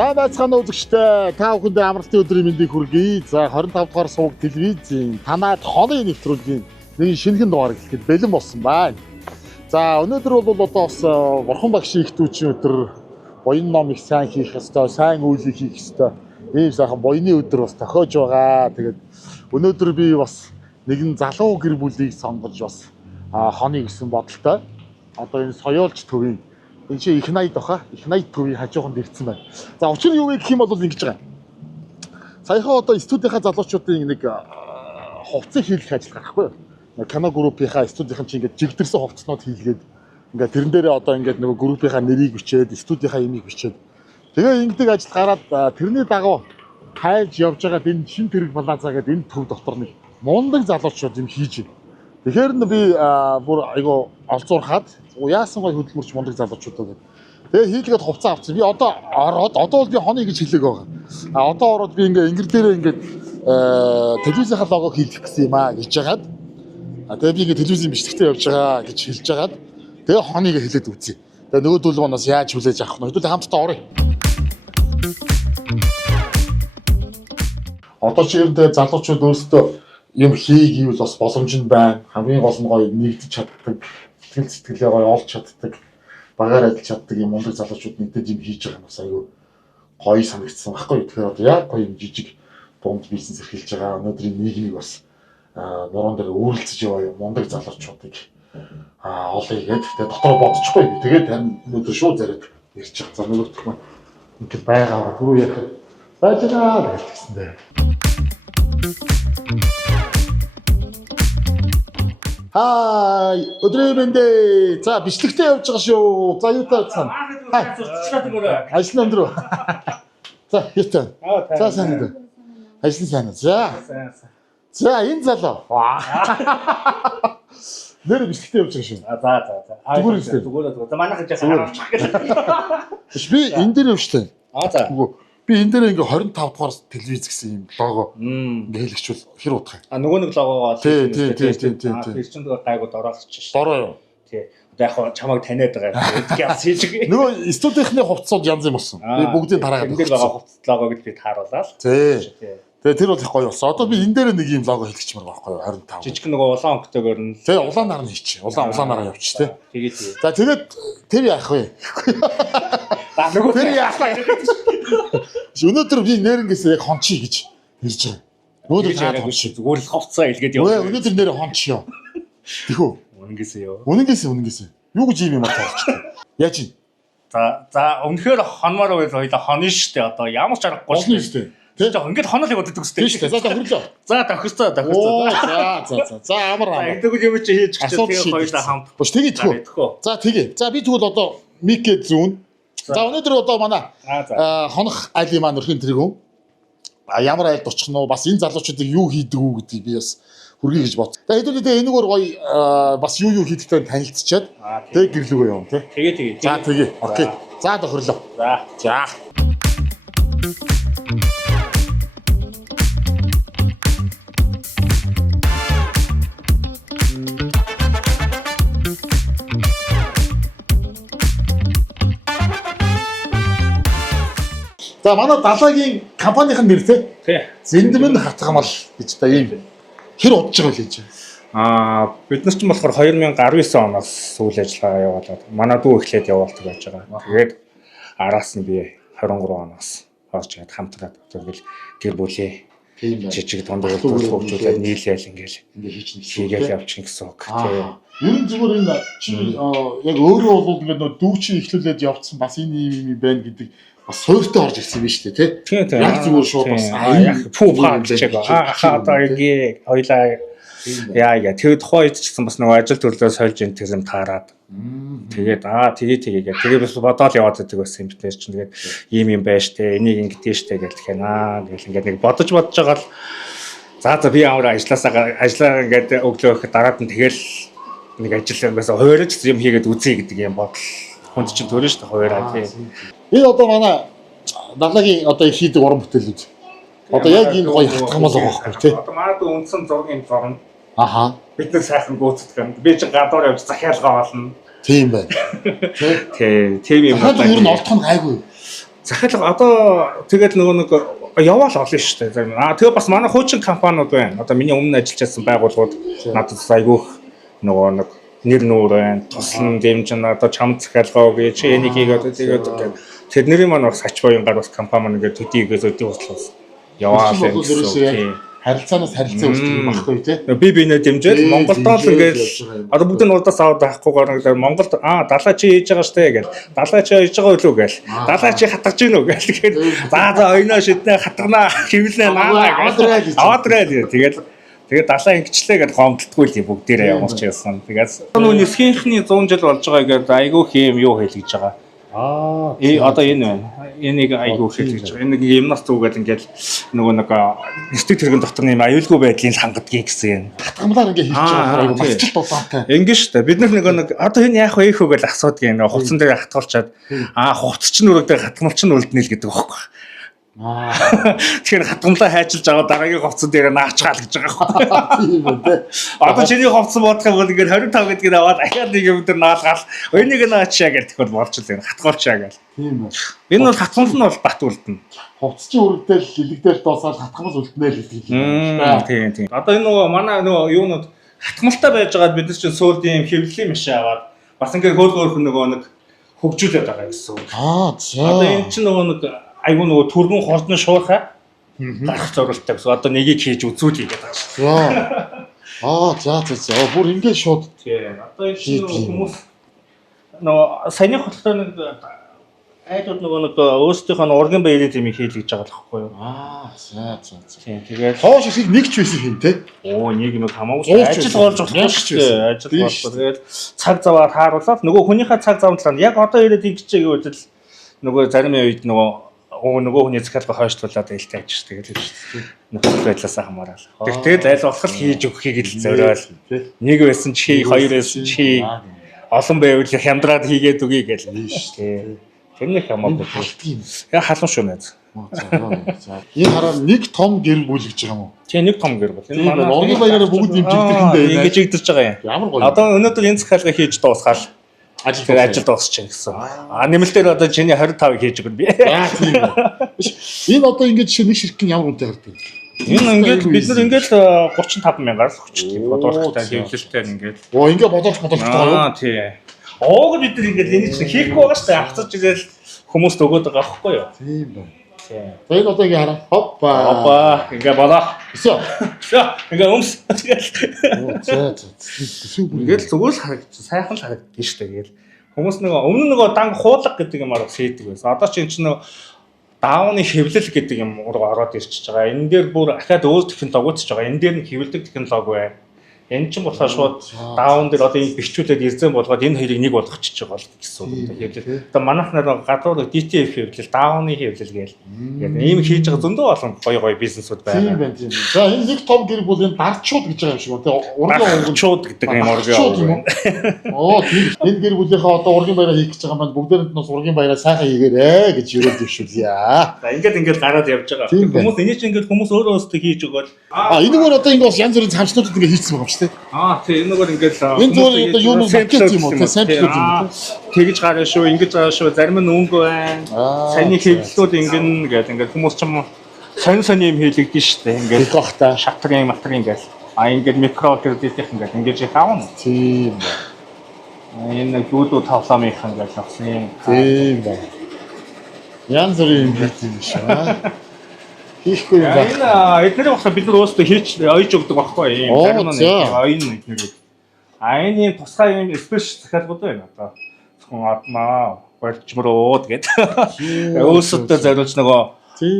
За байцгаана үзэгчдээ та бүхэндээ амралтын өдрийн мэндийг хүргэе. За 25 дугаар суваг телевизийн танаад хоны нэвтрүүлгийн нэг шинэхэн дугаар гэлэхэд бэлэн болсон байна. За өнөөдөр бол одоо бас бурхан багшийн их дүүчийн өдөр, буян ном их сайн хийх ёстой, сайн үйлийг хийх ёстой. Ийм сайхан буяны өдөр бас тохиож байгаа. Тэгээд өнөөдөр би бас нэгэн залуу гэр бүлийг сонгож бас хоны гэсэн бодолтой. Одоо энэ соёолч төвийн энэ чи их найд баха. Их найд төвийн хажууханд ирсэн байна. За учир нь юу вэ гэх юм бол ингэж байгаа. Саяхан одоо студийнхаа залуучуудын нэг хувцас хийлгэх ажил гарахгүй юу? Кино группийнхаа студийнхэн чи ингээд жигдэрсэн хувцснууд хийлгээд ингээд тэрэн дээрээ одоо ингээд нөгөө группийнхаа нэрийг бичээд студийнхаа имийг бичээд тэгээ ингэдэг ажил гараад тэрний дагуу хайж явж байгаа энэ шин тэрэг балаазаа гэдэг энэ төв дотор нэг мундаг залуучууд юм хийж байна. Тэгэхээр нь би бүр айгу олзуурхаад яасан гой хөдөлмөрч мундаг залуучуудаа гэдэг. Тэгээ хийлгээд хувцас авчихсан. Би одоо ороод одоо бол би хоны гэж хэлээг байгаа. Одоо ороод би ингээ ингэр дээрээ ингээд телевизийн лого хийлгэх гэсэн юм аа гэж яагаад. Тэгээ би ингээ телевизийн бичлэгтээ явж байгаа гэж хэлж яагаад. Тэгээ хоныг хэлээд үзье. Тэгээ нөгөө дүүл манаас яаж хүлээж авах нь. Хэдүүл хамтдаа оръё. Одоо ч юм дээр залуучууд өөрсдөө юм хийгээвэл бас боломж нь байна. Хамгийн гол нь гоё нэгдэж чаддаг, сэтгэлээ гоё олж чаддаг, багаар ажиллаж чаддаг юм мундаг залуучууд нэгдээд юм хийж байгаа юм бас аюу гоё санагдсан байхгүй. Тэгэхээр одоо яг гоё юм жижиг дунд бизнес эрхэлж байгаа. Өнөөдрийн нийгмийг бас нуруунд дээр өөрлөцөж яваа юм мундаг залуучуудыг олъё гэдэг. Тэгээ дотор бодчихгүй. Тэгээд өнөөдөр шууд зарад ирж байгаа. За нөгөөх маань ингээд байгаа түрүү яг байжгаа гэсэн дээ. Хай, өдрийн мэндэ. За бичлэгтээ явж байгаа шүү. За юу таацсан? Ажил өндөр. За хитэн. За сайн үү. Ажил сайн. За. За энэ залуу. Нэр бичлэгтээ явж байгаа шүү. За. Зүгээр. Манайх жаахан авчих гэлээ. Би энэ дээр явжтай. За. Би энэ дээр ингээ 25 дугаар телевиз гэсэн юм лого ингээ хэлэгчвэл хэр утгах юм. Нөгөө нэг логогоо тий. Тэр чинь гайгууд ороолчих ш. Бороо юу? Тий. Одоо яг чамайг таниад байгаа гэдгийг хийж гээ. Нөгөө студийнхны хувцсууд янз юм болсон. Би бүгдийг тараагаад энэ дээр байгаа хувцас логог би тааруулаад. Тий. Тэгээ тэр бол их гоё болсон. Одоо би энэ дээр нэг юм лого хэлчихмээр байхгүй юу? 25. Жижиг нөгөө улаан өнгөтэйгээр нь. Тий, улаан нар нь хийчих. Улаанаараа явчих тий. Тэгээд. За тэгээд тэр яах вэ? Нөгөө тэр яах вэ? Өнөөдөр би нэрнгээс яг хончи гэж хэлж байгаа. Өнөөдөр таад хончи. Зүгээр л хувцаа илгээд яваа. Өнөөдөр нэр хончи юу? Тэхүү. Үнэнгээсээ юу? Үнэнгээсээ. Юу гэж юм болчихсон. Яаж юм? За өмнөхөр хонмоор байл хоёлаа хоно штэ одоо ямар ч аргагүй штэ. Тэг. Ингээд хонол яваад идэх үстэй. За хөрлөө. За тохирцоо. За амар. Тэгвэл юм чи хийж гэж тэгээ хоёлаа хамт. Бош тэгээ тэгвэл. За тэгээ. За би тэгвэл одоо микэд зүүн. За өнөөдөр одоо манай хонох айлын маань өрхийн тэрэгүн ямар айлд очих нь бас энэ залуучуудыг юу хийдэг үү гэдгийг би бас хүргэе гэж бод. За хэдүүлээ энэгээр гоё бас юу хийдэгтэй танилцчаад тэг гэрлүүгөө явна тий. Тэгээ. За тэгээ. Окей. За тохирлоо. За. За манай далайгийн компанийн нэр тий. Зэндмэн хатгамал гэж та ийм хэр удаж байгаа л гэж. Бид нар ч болохоор 2019 оноос үйл ажиллагаа явуулаад манай дүү эхлээд явуулдаг байж байгаа. Тэгээд араас нь би 23 оноос орж ирээд хамтраад тэгэл гэр бүлээ жижиг дундаа хөгжүүлээд нийлээл ингээл хийгээл явчихна гэсэн үг. Ер нь зүгээр энэ чи яг өөрөө бол ингээд нөө дүүчийн эхлүүлээд явцсан бас энэ юм байна гэдэг бас суйртай орж ирсэн юм шүү дээ тий. Яг зүгээр шууд бас яг пүү паачлаг одоо ингээ хоёлаа яа тэр тухайд ч гэсэн бас нөгөө ажил төрлөө сольж ин тэр юм таарад. Тэгээд тэгээ бас бодоол яваад байдаг байсан юм битэр чинь тэгээд ийм байж тээ энийг ингэдэж штэ гэл тэгэхээр гэл ингээд нэг бодож байгаа л за би амар ажиллаа ингээд өглөөх дараад нь тэгэл нэг ажил юмээс хуурж юм хийгээд үзье гэдэг юм бодол хүнд чинь төрөн штэ хуураа тий. Энэ одоо манай далайгийн одоо их хийдэг уран бүтээлүүд. Одоо яг энэ гоё хатгамал байгаа байхгүй тий. Одоо манай дүү үндсэн зургийн зурна. Аха. Бид нэг сайхан гүйцэтгэн. Би ч гадуур явж захиалгаа болно. Тийм байна. Тийм юм байна. Ер нь олдох нь гайгүй. захиалга одоо тэгээд нөгөө нэг яваал олно шүү дээ. Зарим. Тэгээ бас манай хуучин компаниуд байна. Одоо миний өмнө ажиллаж байсан байгууллагууд надад айгүйх нөгөө нэг нэр нүүр байна. Туслан дэмжин одоо чам захиалгаа өгье. Чи энийг хийгээд тэгээд тэдний маань бас ач боёнгаар бас компани маань ингээд төдийгээс өдөө услаас яваал гэсэн. Харилцаанаас харилцаа үүсгэх юм баггүй тий. Би бинэ дэмжээл Монголдоо л ингээд одоо бүгд нь урдаас аваад байхгүйгээр Монголд далаа чи хийж байгаа штэ гэл. Далаа чи хийж байгаа үлээ гэл. Далаа чи хатгаж гин үү гэл. Тэгэхээр за ойноо шиднэ хатганаа хивлээ наа гэж. Аваадраа тэгээд далаа ингэчлээ гэд гомдтгүй л бүгдээрээ ямар ч яасан. Тэгээд нөгөө нисхийнхний 100 жил болж байгаа гэдэг айгүй хэм юу хэлж байгаа. Одоо энэ байна. Энийг айгүй хэлж байгаа. Энэ нэг юмнаас зүгээд ингээд нөгөө нэг нэстэг тэрэгэн дотор нэм аюулгүй байдлыг хангадгийг гэсэн юм. Хатгамлаар ингээд хийж байгаа айгүй мартчих дулаантай. Ингээд шүү дээ. Бид нэг одоо энэ яах вэ хөө гэж асуудаг юм. Хувцсан дээр хатгуулчаад хувцс чинь өргөдөг хатгамал чинь үлднэ л гэдэг байхгүй. Тэгэхээр хатгамлаа хайчилж байгаа дараагийн хувцсан дээр наачгаал гэж байгаа байхгүй. Тийм үү те. Одоо чиний хувцсан бодох юм бол ингээд 25 гэдгийг аваад ахаад нэг юм дээр наалгаал энийг наачаа гэдэг бол болж л юм хатгуулчаа гэл. Тийм үү. Энэ бол хатгамл нь бол бат үлдэнэ. Хувцс чинь өргөдөл илэгдэл дуусаад хатгамал үлднэ л гэдэг юм. Тийм. Одоо энэ нөгөө манай нөгөө юунууд хатгамалтай байж байгаад бид нар чинь сүүлдийн хэвлэлийн машин аваад бас ингээд хөөлгөөрх нөгөө нэг хөгжүүлээд байгаа гэсэн үг. За. Одоо энэ чинь нөгөө нэг айгуу нөгөө түргэн хордон шуурхаа гарах зорилттой гэсэн. Одоо нэгийг хийж үзүүлье гэдэг байна. За. Бүр ингээд шууд. Тийм. Одоо энэ чинь хүмүүс нөгөө саяны хөтөлбөр нэг айдууд нөгөө нэг өөрсдийнхөө ургийн баярын тэмийг хийлгэж байгаа л байхгүй юу? За. Тийм. Тэгээд хоош их нэгч байсан юм те. Нэг нэг хамаагүй ажил болж байгаа шүү дээ. Ажил болоо. Тэгээд цаг заваар хааруулаад нөгөө хүнийхээ цаг завтлаа яг одоо ирээд ингэчээ гэвэл нөгөө зарим үед нөгөө хүний захиалга хойшлуулаад ээлтэй ажиж тэгээд л шүү дээ. Нөхцөл байдлаасаа хамаарал. Тэгээд аль болох хийж өгөхийг л зориул. Нэг байсан чи, хоёр байсан чи, олон байвал хямдраад хийгээд өгье гэж. Тийм. Тэрний хамаагүй. Яа халуун шүү нэ. Энэ хараа нэг том гэр бүл гэж байгаа юм уу? Тийм нэг том гэр бүл. Энэ манай ургийн баяраа бүгд дэмжигдэх юм дээ. Ингэж игдэрч байгаа юм. Ямар гоё. Одоо өнөөдөр энэ захиалга хийж дуусгаад ажил дуусч чинь гэсэн. Нэмэлтээр одоо чиний 25-ыг хийж өгнө би. Тийм. Энэ одоо ингэж нэг ширхэг ямар үнэтэй гардаг. Энэ ингээд бид нар ингээд 35 мянгаар л өгчтэй. Бодолтой хэвлэлтэй ингээд. Ингээд бодолтой байгаа юу? Тийм. Бид нар ингээд энийг чинь хийхгүй байгаа шүү дээ. Авцаж ирэл хүмүүст өгөөд байгаа байхгүй юу? Тийм байна. Тэгээд одоо ингэ хараа. Хоппа. Ингээ болоо. Өсөө. Ингээ өмс. За. Ингээл зүгээр л харагдчих. Сайхан л харагдчих шүү дээ. Ингээл хүмүүс өмнө нөгөө дан хуулга гэдэг юмар хийдэг байсан. Одоо чинь нөгөө даавны хэвлэл гэдэг юм руу ороод ирчихэж байгаа. Энэ дээр бүр ахаад өөр технологи байгаа. Энэ дээр нь хэвлдэг технологи байна. Энэ чинь болохоор шууд даун дээр одоо ингэ бичүүлээд ирзэн болгоод энэ хоёрыг нэг болгочихж байгаа л гэсэн үг. Хэвлэл. Одоо манайх нар гадуур DTF хэвлэл, дауны хэвлэл гээл. Ийм хийж байгаа зөндөө олон гоё бизнесүүд байна. Тийм. За энэ нэг том гэр бүл энэ дарчууд гэж байгаа юм шиг байна. Ургийн дарчууд гэдэг юм ургийн. Тийм. Энэ гэр бүлийнхээ одоо ургийн баяраа хийх гэж байгаа маань бүгдээрэнд нь ургийн баяраа сайхан хийгээрэй гэж юрээд дэвшүүлье. За ингээд гараад явж байгаа. Хүмүүс энийг чинь ингээд хүмүүс өөрөө өөрсдөө хийж өгöd. Энэгээр одоо ингэ бас янз бүрийн цамцнуудад ингэ хийцсэн байгаа юм шүү дээ. Тийм энэгээр ингээд энэ зүгээр одоо юу нэг макет юм уу? Сампл юм. Тэгж гараа шүү, ингэж байгаа шүү. Зарим нь өнгө байна. Саяны хэвлэлүүд ингэн гэдэг ингээд хүмүүс ч юм сонь юм хийлэгдэн шүү дээ. Ингээд гохта шатрын ингээд ингээд микро кредитийнх ингээд ингэж хаавна. Тийм. Энэ гүдүү тавламынх ингээд авсан юм. Тийм байна. Янз бүрийн юм хийх юм шүү. Хийхгүй юм байна. Эдгээр бахса бид нар өөрсдөө хийж ойж өгдөг байхгүй юм. Зарим нь ойн эдгээр. Энэ тусгай юм спеш захиалгууд байна одоо. Зөвхөн адмаа болчмрууд гэдэг. Өөрсдөө зориулж нөгөө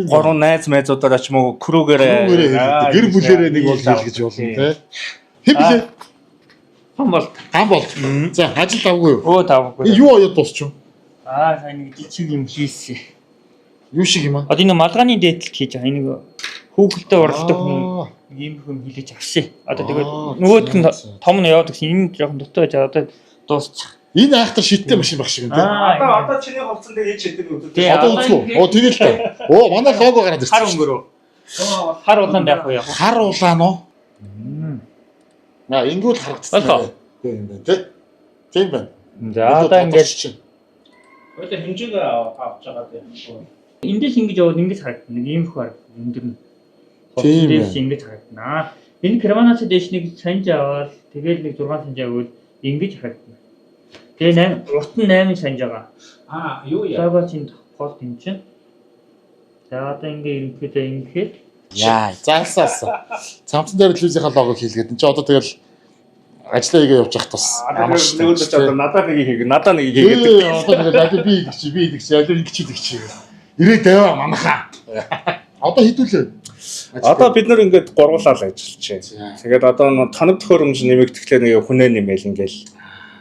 3 найз найзуудаараа ч юм уу крүүгээр гэр бүлэрээ нэг бол хийж гэж болно те. Хэн блэ? Гам бол. За ажил давгүй юу? Давгүй. Юу оёо дуусч юу? Сайн нэг жижиг юм хийсэн. Юу шиг юм аа? Одоо энэ малганы дээдлэг хийж байгаа. Энийг хөөгөлтөд уралдаг хүн ийм хүн хилэж авсан. Одоо тэгээд нөгөөдг нь том нь яваад гэсэн энэ жоохон дутуу байж одоо дуусчих. Энэ айхтар шидтэй машин баг шиг юм тий. Одоо чиний хувцсан дээр хийж хэдэг үү? Одоо үзгүй. Тэгэл та. Манай лого гараад ирсэн. Хар өнгөрөө. Хар улаан байх уу яа? Хар улаан уу? Ингүүл харагдсан. Тийм байна тий. Тийм байна. За одоо ингээд одоо хэмжээг авч байгаа тийм. Эндээс ингэж яваад ингэж харагдана. Нэг ийм их харагдана. Өндөр нь. Тийм ээ. Ховцдээс ингэж харагдана. Энэ Керманаас дэш нэг санж аваад тэгэл нэг 6 санж аваад ингэж харагдана. Тэгээ 8 урт нь 8 санж байгаа. Юу Лого чинь пол юм чинь. За одоо ерөнхийдөө ингэхэд Яа, заасаас. Цамцан дээр телевизийнхаа логог хийлгээд. Энд чи одоо тэгэл ажлаа хийгээ явж явах тус. Нөгөөд ч одоо надад нэг хийгээ. Одоо Одоо тэгэл ажил би идэх чи, ажил ингэч идэх чи. Ирээд аваа манахаа. Одоо хідүүлээ. Одоо бид нар ингээд гурвуулаад ажиллаж байна. Тэгээд одоо тоног төхөөрөмж нэмэгдэхлээр нэг хүнээ нэмэл ингээл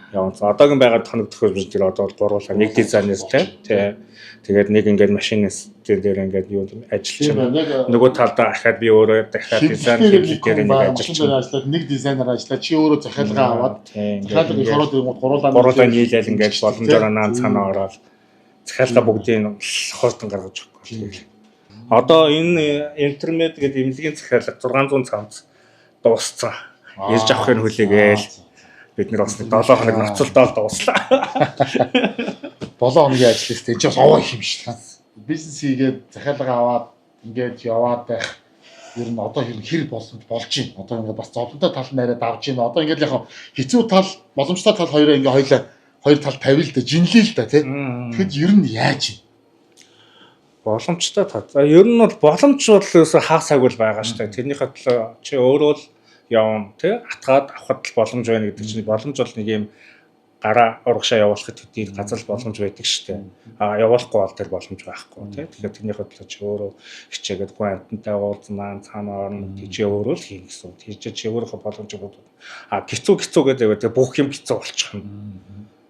явна. Одоогийн байгаа тоног төхөөрөмж тэр одоо гурвуулаа нэг дизайнер тий. Тэгээд нэг ингээд машинаас дээр ингээд юу ажиллаж байна. Нөгөө талдаа ахаад би өөрөө дахиад дизайн хийх дээр нэг ажиллаж ажиллаад нэг дизайнер ажиллаад чи өөрөө захиалга аваад захиалга их ороод ирэнгүүт гурвуулаа нийлээл ингээд боломжоор наан цаанаа ороод захиалга бүгдийг хоостон гаргаж өгөх. Одоо энэ интернет гэдэг эмнэлгийн захиалга 600 цамц дууссан. Ирж авахын хүлээгээл бид нар бас 7 хоног ноцолдоод дууслаа. 7 хоногийн ажил хэвчээ чи бас овоо их юм шиг. Бизнес хийгээд захиалга аваад ингээд яваад байх. Ер нь одоо хэр боломж болж байна. Одоо ингээд бас зовлонтой тал нь арай давж байна. Одоо ингээд яг хэцүү тал, боломжтой тал хоёроо ингээд хоёр тал тавил л да, жинлээ л да тий. Тэгэхэд ер нь яаж вэ? Боломжтой тал. Ер нь бол боломж бол хаа цагуул байгаа шүү дээ. Тэрнийхээ төлөө чи өөрөө л явна тий. Атгаад авахд боломж байна гэдэг чинь боломж бол нэг юм гараа урагшаа явуулахад төдий газар боломж байдаг шүү дээ. Явуулахгүй бол тэр боломж байхгүй тий. Тэгэхээр тэрнийхээ төлөө чи өөрөө хичээгээд хүн амтантай уулзнаа цаанаа орно чи өөрөө л хийн гэсэн. Тийч чи өөрийнхөө боломжийг бодоод хэцүү гэдэг бүх юм хэцүү болчих юм.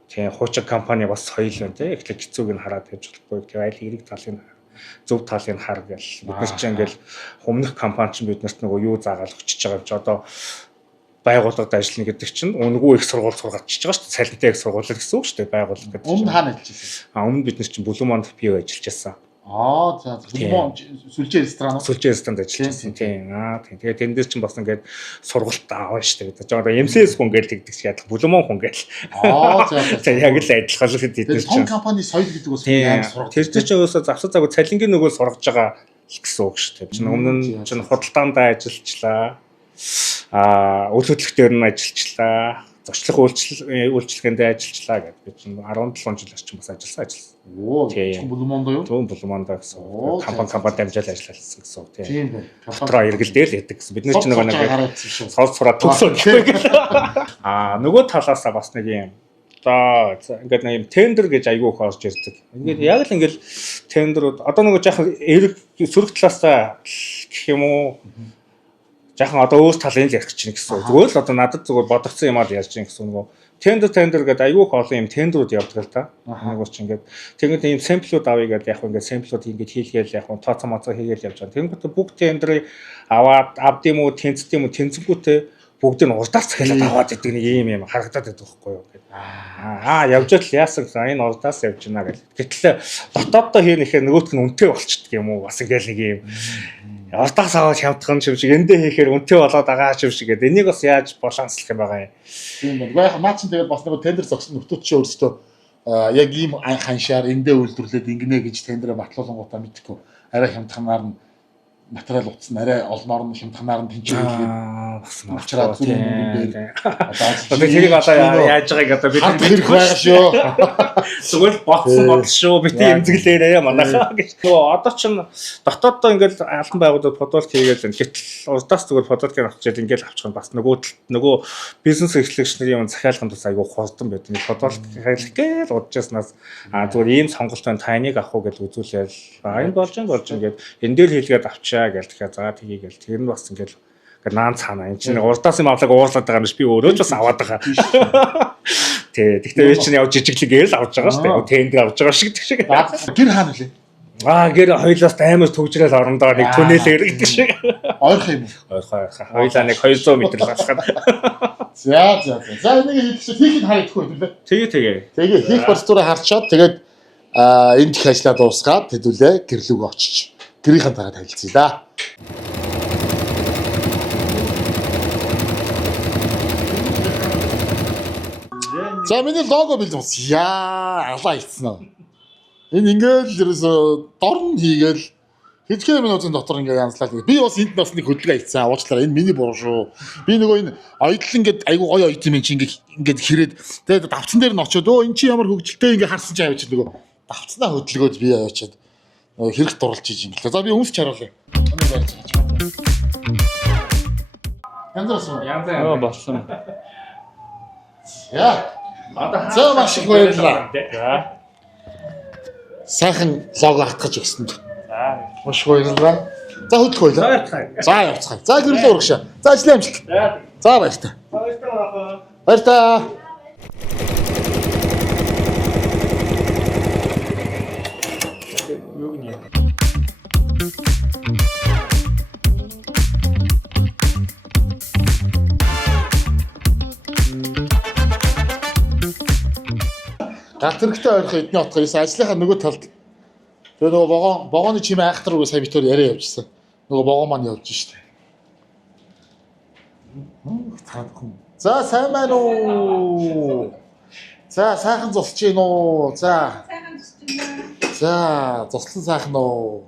Тэгээ хуучин компани бас соёл байна тий. Эхлээд хэцүүг нь хараад байж болохгүй. Тэгээ айл эрэг талын зөв талын хар гэл. Бид нар чинь ингээл өмнөх компани чинь биднэрт нөгөө юу заагаал өчөж байгаа юм чи одоо байгууллагад ажиллана гэдэг чинь өнгөө их сургууль сургаалчиж байгаа шүү дээ. Цалинтай их сургууль гэсэн үг шүү дээ. Байгууллага гэдэг. Өмнө хаана ажиллаж байсан? Өмнө бид нар чинь Бүлэмонд пио ажиллаж байсан. За Бүлэмон сүлжээ ресторан. Сүлжээ ресторанд ажиллаж байсан тийм. Тэгээ тэн дээр чинь бас ингээд сургалт аавна шүү дээ. Одоо MCS хүн гээл тэгдэг шиг ядлах Бүлэмон хүн гээл. За яг л адилхан л бид нар чинь. Том компани соёл гэдэг бас амар сургалт. Тэр чинь өөөсөө завсар цагуу цалингийн нөгөө сургаж байгаа гэсэн үг шүү дээ. Чинь өмнө нь чинь худалдаандаа ажиллажлаа. Үйл хөдлөлтөөр нь ажиллажлаа. Зочлох үйлчлэгээнд ажиллажлаа гэдэг. Би чинь 17 жил орчим бас ажилласан. Тийм. Бүлэмонд юу? Бүлэмонд гэсэн. Компани дамжаал ажилласан гэсэн үг тийм. Дотроо эргэлдээл яадаг гэсэн. Бид нар ч нэг цол сураа төгсөө гэх. Нөгөө талаасаа бас нэг юм. Одоо ингээд нэг юм тендер гэж айгүй их орж ирдэг. Ингээд яг л ингээд тендерүүд одоо нөгөө жаахан эрэг сөрөг талаасаа гэх юм уу жаахан одоо өөр тал энэ л ярих чинь гэсэн. Зүгээр л одоо надад зүгээр бодогдсон юм аа ярьж чинь гэсэн нөгөө тендер гэдэг айгүй их олон юм тендерүүд явдаг л та. Нэг уус чинь ингээд тэгээд ийм сэмплүүд авъя гэдэг яг ингээд сэмплүүд ингээд хийлгээл яг тооцоо хийгээл явж байгаа. Тэгэнгүүт бүгд тендерыг аваад авд юм уу тэнцд юм уу тэнцэнгүүтээ бүгд нь урдаас захиалаад аваад идэг нэг юм харагдаад байдаг байхгүй юу гэдэг. Явж л яасан гэсэн энэ урдаас явж гинэ гэл. Гэтэл дотооддоо хийхнийхээ нөгөөтг нь үнэтэй болчихдөг юм уу бас ингээл нэг юм урдаас аваад хямдхан юм шиг эндээ хийхээр үнэтэй болоод байгаа юм шиг гэдэг. Энийг бас яаж бошонслох юм байгаа юм. Тийм байна. Яг наа чинь тэгээд бас нэг тендер зогсон нөтөд чи өөрөөсөө яг ийм ханшаар эндээ үйлдвэрлээд ингэнэ гэж тендерээ батлуулангуудаа мэдхгүй. Арай хямдханаар нь материал утсан арай олноор нь хямдханаар нь тэнцвэрлээд бас авчраад зүг юм дээр. Одоо тэрийг одоо яаж байгааг одоо бид мэдэх байгаа шүү. Зүгээр бодсон шүү. Бид эмзэглээрээ манайхаа гэж. Нөгөө одоо ч дотооддоо ингээл албан байгууллагууд подвалт хийгээл гэтэл урдаас зүгээр подвалтыг авчиад ингээл авчих нь бас нөгөө бизнес эрхлэгч нарын захиалганд бас айгүй хурдан байдаг. Подвалт хийх гээл удажснаас зүгээр ийм сонголт байна таныг авах уу гэж үзүүлээл. Энэ болж ингээд энэ дээр хийлгээд авчаа гэж тэгэхээр за тгийгээл тэр нь бас ингээл наан цаана энэ чинь урдаас юм авлаг уурлаад байгаа юм биш би өөрөө ч бас аваад байгаа. Тий. Гэхдээ би чинь явж жижиглэгээр л авч байгаа шүү дээ. Тендер авч байгаа шиг шиг. Гэр хаана вэ? Гэр хоёлаас амар төгжрэл орондоо нэг түнэлээр гэдэг шиг. Ойрхон юм уу? Ойрхон. Хоёлаа нэг 200 м алхахад. За энийг хийх нь харагдахгүй юм лээ. Тэгээ хийх процедурыг харчаад тэгээд энд их ажиллаа дуусгаад хэдүүлээ гэрлүүг очиж гэрийнхэн дараа танилцъя да. За миний лого бэлдсэн. Яа, алаа ийцэн. Энэ ингээл ерөөсө дорн хийгээл хэдхэн минутын дотор ингээ янзлаад. Би бас энд бас нэг хөдөлгөөн хийцэн. Уучлаарай. Энэ миний буруу шүү. Би нөгөө энэ оёдл ингээд айгу гоё оёд юм чи ингээд хэрээд тэгээд давцсан дээр нь очиод өө эн чи ямар хөвгөлтэй ингээ харсан чи авчиж нөгөө давцснаа хөдөлгөөд би аваачаад хэрэг дурлж ийж ингээ. За би өмсч харуулъя. Өнөө барьж хийж байна. Янзсан. Яа болсон. Яа. Одоо За маш их баярлалаа. За. Сайхан лого хатгаж өгсөнд. За. Маш их баярлалаа. За хөдлөх байлаа. За явцгаая. За гэрлээ урагшаа. За ажлын амжилт. За баяртай. Баяртай. Юу гэнэ? Галт хэрэгтэй ойрхон эдний утгаар ийсэн ажлынхаа нөгөө талд тэгээ нөгөө вогооны чимээ айхтар руу сая битээр яриа явжсан. Нөгөө вогоо маань явж штэ. За сайн байна уу? За сайхан зусч гин үү? За. За зуслан сайхан уу?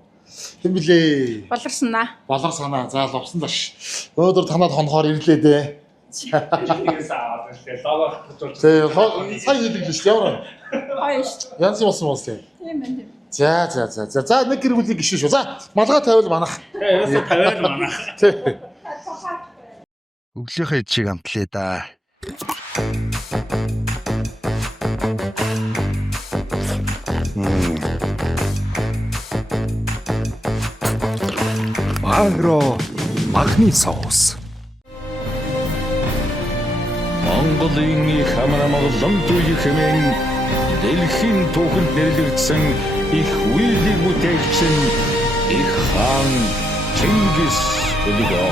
Хэм блэ? Болорснаа. Болор санаа. За ловсон даш. Өнөөдөр танад хонохоор ирлээ дээ. Тэгээс аваад ирлээ. Лого хатгаж. Сая хийдэг л шүү дээ. Ямар Гоё шүү. янз болсон юм уу тийм. Тийм байна. За нэг гэр бүлийн гişүү шүү. За малгай тавиул манах. Ерөөсө тавиар манах. Өглөөхөө чиг амтлаа да. Агро махны соус. Монголын их хамаамаглан туй хэмээн дэлхийн түүхэнд нэрлэгдсэн их үеийн бүтээгч нь их хаан Чингис өлгөө.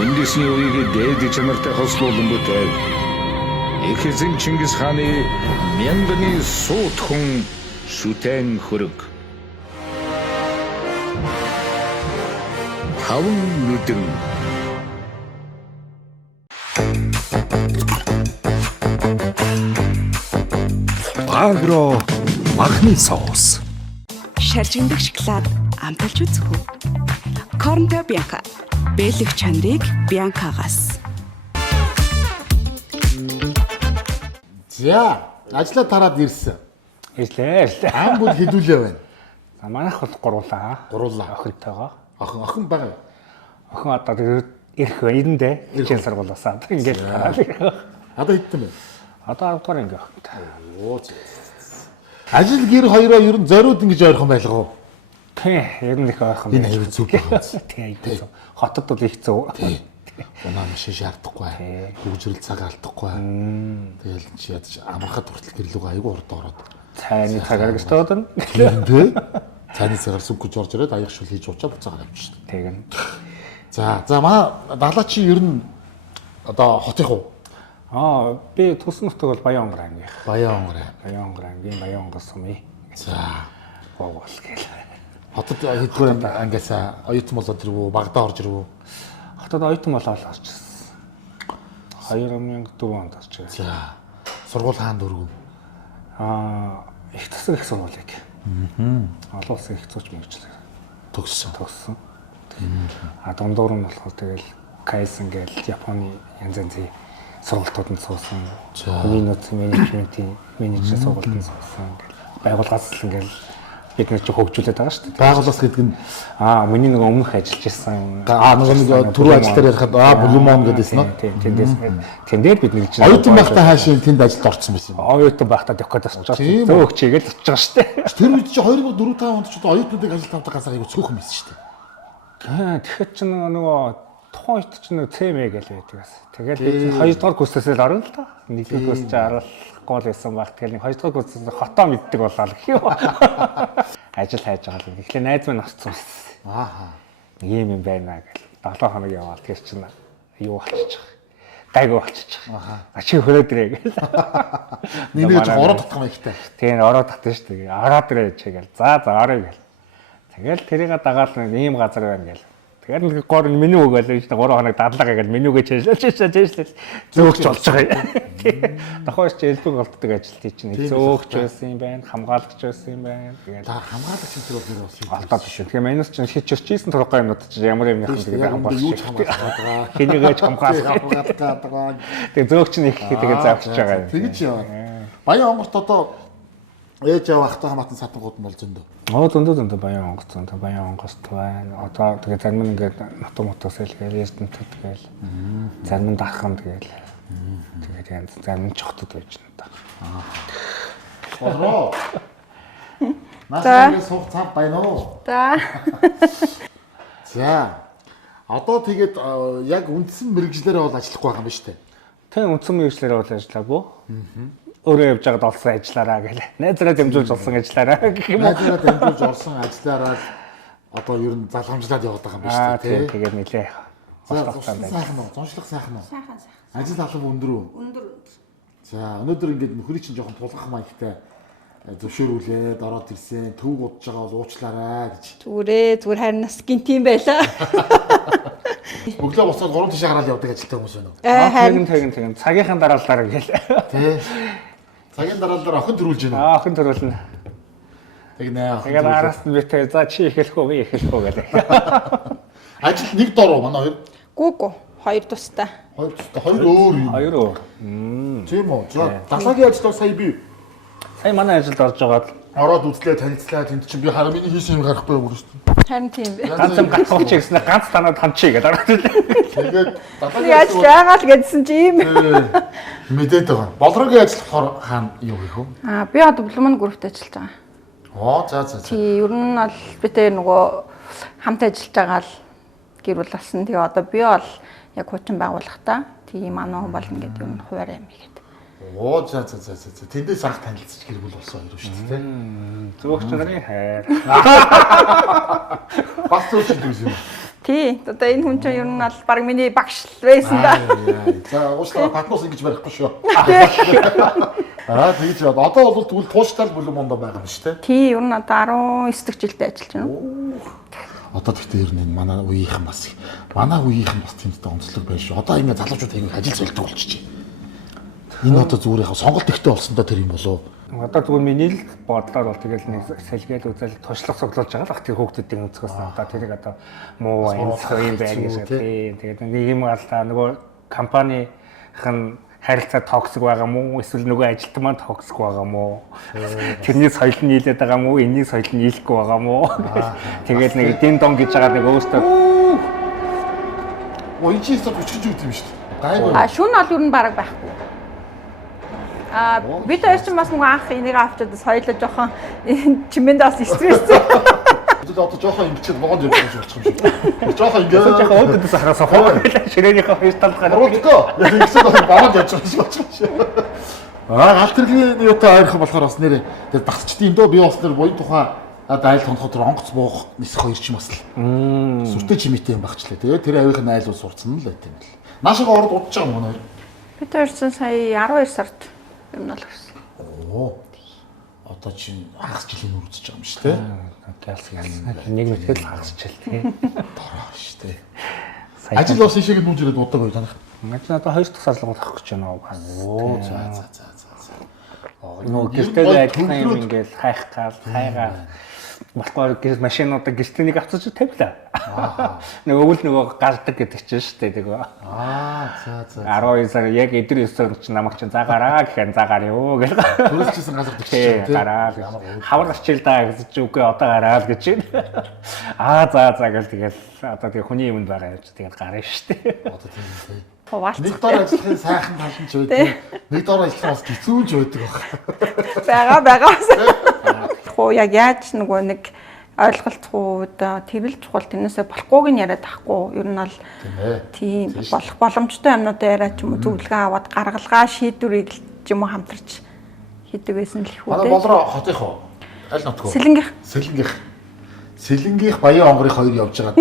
Үндэсний үеийг дээд чанартай хослуулан бүтээл их эзэн Чингис хааны мянганы суут хүн шүтэн хөрөг. Таван нүдэн Агро махны соус. Шаржигдах шоколад амталж үзэх үү? Корнто Бьянка. Бэлэг чанарыг Бьянкагаас. За ажлаа тараад ирсэн. Ирлээ. Ам бүл хэдүүлээ байна. За манайх бол гурлаа. Гурлаа. Охинтойгоо. Охин байгаа. Охин одоо тэгээд ирэх байндээ. Хичээл сургуулаасаа. Ингээд хараад. Одоо хэдтэн байна? Одоо 10 дугаар ингээ охинтой. Оо. Ажил гэр хоёроо ер нь зориуд ингэж ойрхон байлгаа уу? Тий, ер нь их ойрхон. Энэ аюу зүг байгаа. Тий, аюу зүг. Хотод бол их зүг. Унаа машин шаардахгүй. Хөгжрөл цаг алдахгүй. Тэгэл чи ядаж амархад хүртэл гэрлүүгээ аюу урд ороод. Цайны цагаар гэж тоодог. Тэ? Цайны цагаар сүг гэж орж ирээд аяг шүл хийж уучаа буцаагаар явж шээ. Тэгэн. За маа даглаа чи ер нь одоо хотынх уу? Би төсөн нутаг бол Баян ангийнх. Баян ангийн Баян сумын. За Богол гэл. хотод хэдгээр ангиасаа оюутан болоод ирвүү, Багдаа орж ирвүү. Хотод оюутан болоод орж ирсэн. 2004 онд орж ирсэн. За сургууль хаанд өргөв. Их тусаг их сургуулийг. Олон улсын их зууч мэргэжлээ Төгссөн. Дундуур нь болохоор тэгэл Кайсен гээл Японы янз янзын сургалтуудад суусан. Community management-ийн менежер сургалтанд суусан. Байгууллагаас л ингээл бид нар ч хөгжүүлээд байгаа шүү дээ. Байгууллага гэдэг нь миний нэг өмнөх ажиллаж ирсэн. нэг түрүү ажил дээр ярихад Блумон гэдээсэн нь. Тэн дээр бид нэг Оюутан байхдаа хаашийн тэнд ажилд орсон байсан юм. оюутан байхдаа докод очиж зөө өгчээгээл очиж байгаа шүү дээ. Тэр үед чи 2004 5 онд ч оюутнуудыг ажилд авдаг газар айгу цөөхөн байсан шүү дээ. Тэгэхээр чи нөгөө тухайн үед чи нэг CM гэж байдаг бас. Тэгээд бид 2 дугаар курсээс л орно л та. 1 дугаар курс чи аралахгүй л байсан баг. Тэгээд 2 дугаар курсээс хотоо мэддэг болоо л гэх юм. Ажил хайж байгаа л. Тэгэхээр найз минь орцсон байсан. Нэг юм байна гэл. 7 хоног яваал тэр чин юу болчих. Гайгүй болчих. Чи хөрөөдрээ гэл. Нэмээд ороод татах юм ихтэй. Тийм ороод татсан шүү дээ. Ороод ирээ чигээл. За орё гэл. Тэгэл тэрийг дагаал ийм газар байна гэл. Тэгээд нэг гоор меню өгөөл гэж 3 хоног дадлага гэж менюгээ чэжлээ зөөгч болж байгаа юм. Дохоос ч элбэг болтдог ажилтны чинь зөөгч байсан юм байна, хамгаалагч байсан юм байна. Тэгээд хамгаалагч энэ төр бол болсон. алдаад биш. Тэгэхээр манус чинь хичэрчсэн тургай юмнууд чинь ямар юмныхан тэгээд юу ч хамгаалах байгаа. хэнийгэж хамгаалах. Тэгээд зөөгч нь их тэгээд заавчж байгаа юм. Тэгэж яваа. Баян онгорт одоо ээж авахтай хамаатан сатангууд нь бол зөндөө. Зөндөө баян онгост байна. Одоо тэгээд зарим нь ингээд нутмутаас илгээл эрдэнэтэд тэгэл зарим нь дархан тэгэл тэгээд янз зарим нь чогтод байж байна. Болроо. Машиныг суух цаг байна уу? За. За. Одоо тэгээд яг үндсэн мэрэгжлэрээ бол ажиллахгүй байгаа юм байна шүү дээ. Тэ үндсэн мэрэгжлэрээ бол ажиллаагүй. Өөрөө явж байгаад олсон ажиллаараа гэлээ. Найзраа дэмжүүлж олсон ажиллаараа гэх юм уу? Найзраа дэмжүүлж олсон ажиллаараа одоо ер нь залгамжлаад яваад байгаа юм байна шүү дээ. Тэгээд нэлээ. Сайхан уу? Зуншлах сайхан уу? Сайхан. Ажил албан өндөр үү? Өндөр. За, өнөөдөр ингээд нөхрийг чинь жоохон тулгах маягтай зөвшөөрүүлээд ороод ирсэн. Төв удаж байгаа бол уучлаарай гэж. Зүгээр харин нас гинтийн байлаа. Өглөө буцаад 3 тишээ гараад явдаг ажилтай хүмүүс байна уу? Тэгин. Цагийнхаа дараалалаар гэлээ. Тий. Цагийн дараалалаар охин төрүүлж байна. Охин төрүүлнэ. Тэгнэ. Тэгээд араас нь битээ за чи эхлэх үү би эхлэх үү гэлээ. Ажил нэг дор уу манай хоёр? Гүү. Хоёр тустай. Хоёр өөр юм. Хоёр өөр. Тийм үү. За далаагийн ажилд сая би сая манай ажилд орж байгаад ороод үзлээ танилцлаа тэнд чинь би хараа миний хийсэн юм харахгүй юу шүү дээ. Харин тийм бэ. ганц юм гацуулж ирсэн ганц танаад хамчиг гэдэг ороод ирлээ. Тэгээд Би ажил байгаа л гэдсэн чи ийм. мэдээд байгаа. Болрогийн ажил болохоор хаана юу хийх вэ? Би одоо Блуман группт ажиллаж байгаа. Оо за. Тий, ер нь бол битээ нөгөө хамт ажиллаж байгаа л гэр бүл болсон. Тэгээ одоо би бол яг хүчин байгууллагатай тийм манай хүн бол ингээд ер нь хуваарай юм игээд. Оо за. Тэндээс анх танилцж гэр бүл болсон хоёр шүү дээ. Зөөгч нарын хайр. Бас зөөгч юм. Тий, одоо энэ хүн чинь ер нь бол баг миний багш байсан да. За уучлаарай патмос ингэж барихгүй шүү. Тэгэж яа. Одоо бол тэгвэл тууштай бүлэм мондо байгаа юм шүү дээ. Тий, ер нь одоо 19 дэх жилдээ ажиллаж байна. Одоо тэгтээ ер нь манай үеийнхэн бас тэмдэгтэй онцлог байна шүү. Одоо ингэ залуучууд ингэ ажил солидог болчихжээ. Энэ одоо зүгээр яг сонголт ихтэй болсон доо тэр юм болоо. Одоо зүгээр миний л бодлоор бол тэгэл нэг сэлгээд үзэл тушлах цуглуулж байгаа л бах тэр хүүхдүүдийн өнцгөөс одоо тэрийг одоо муу амьсгал юм байна гэж тийм. Тэгээд нэг юм алдаа нөгөө компанийн харилцаа токсик байгаа мó эсвэл нөгөө ажилтан маань токсик байгаа мó тэрний соёл нь нийлээд байгаа мó энэний соёл нь нийлэхгүй байгаа мó тэгээд нэг дин дон гэж байгаа нэг өөртөө Оюучээс өчгөж өгд юм шүү дээ. Шүн бол ер нь бараг байхгүй. Бид хоёр ч бас нөгөө анх энийг авчаад соёлоо жоохон чимээндээс стресстэй. Одоо жоохон ингэчихэд могонд явж болчих юм шиг. Жоохон жоохон өөдөөс хараасаа хоо ширээнийхээ хоёр талд гараад. Рутко. Яг ингэчихэд могонд явж болчих юм шиг. Галт тэргийн юутай ойрхон болохоор бас нэрээ тэр багцчдын юм дөө би бас нэр буян тухайн айл тонхот онгоц буух нисэх хоёр ч юм бас л. Сүртэй чимээтэй юм багчлаа. Тэгээд тэр авийнх нь айлууд сурцсан л байт юм л. Наашаага орд удаж байгаа юм манай хоёр. Бид хоёр сая 12 сард юм бол ирсэн. Оо. Одоо чинь хагас жилийн үр үзэж байгаа юм шүү дээ. Нэг мэтгэл хагасчил тий. Дороо шүү дээ. Ажил бас ишээгээд нүүж ирээд удаг бай танах. Ажил одоо 2 дахь сарлгууд авах гэж байна уу? Оо за. Нөгөө гэртээ ажиллах юм ингээл хайх гал хайгаа Москваар гэрэл машинуудаа гэртнийг авчиж тавилаа. Нөгөө өвөл нөгөө гардаг гэдэг чинь шүү дээ тэгээ. За. 12 сар яг эдэр 9 сар чинь намайг чинь заагаараа гэхээр заагаар юу гэл. Төрөлчсөн газар тийм гараа. Хавар гарчил даа гэж үгүй одоо гараа л гэж байна. За гэл тэгэл одоо тэгээ хүний юмд байгаа юм чи тэгээд гараа шүү дээ. Одоо тийм үү. Хуваалцах. Нэг дор ажиллахын сайхан тал нь ч байдаг. Нэг дор ажиллах бас хэцүү ч байдаг. Байгаа. Хоо яг яаж нөгөө нэг ойлголцохууд тэрэл чухал тэрнээсээ болохгүйг нь яриад тахгүй. Ер нь бол тийм болох боломжтой юмнуудаа яриад ч юм уу зөвлөгөө аваад гаргалгаа шийдвэрийг ч юм уу хамтарч хийдэг байсан л их үү. Манай болроо хотынх уу? Аль нутг вэ? Сэлэнгийнх баян онгорын хоёр явж байгаа.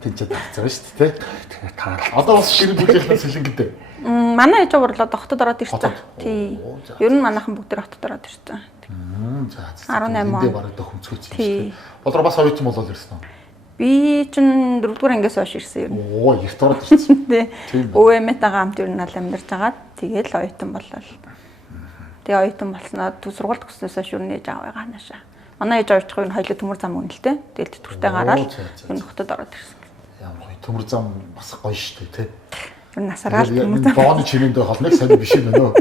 Тэнцээ тагцсан шүү дээ. Тэгээ таарал. Одоо бас гэр бүлийнхэн сэлэнгтэй. Манай ээж авуурлаад хотод ороод ирсэн. Тий. Ер нь манайхан бүгд хотод ороод ирсэн. За. Эндээ бараг дох хүнцгөөч юм шүү дээ. Болроо бас хоёрт болоод ирсэн үү? Би чинь 4-р ангиас хойш ирсэн юм. Оо, их дурд ирсэн. Тий. өвөөмэтайгаа хамт ер нь л амьдарч агаад тэгэл оюутан боллоо. Тэгээ оюутан болсноо сургуульд төгснөөс хойш юу нээж аваа ханаашаа. Манай ээж авчих юм хоёул төмөр зам үнэлтэй. Тэгэл тэтгэвртэй гараад энэ хотод ороод ирсэн. Ямар гоё төмөр зам бас гоё шүү дээ, тий. Ер нь насараа төмөр зам. Бооны чинэндээ холныг сайн биш юм нөө.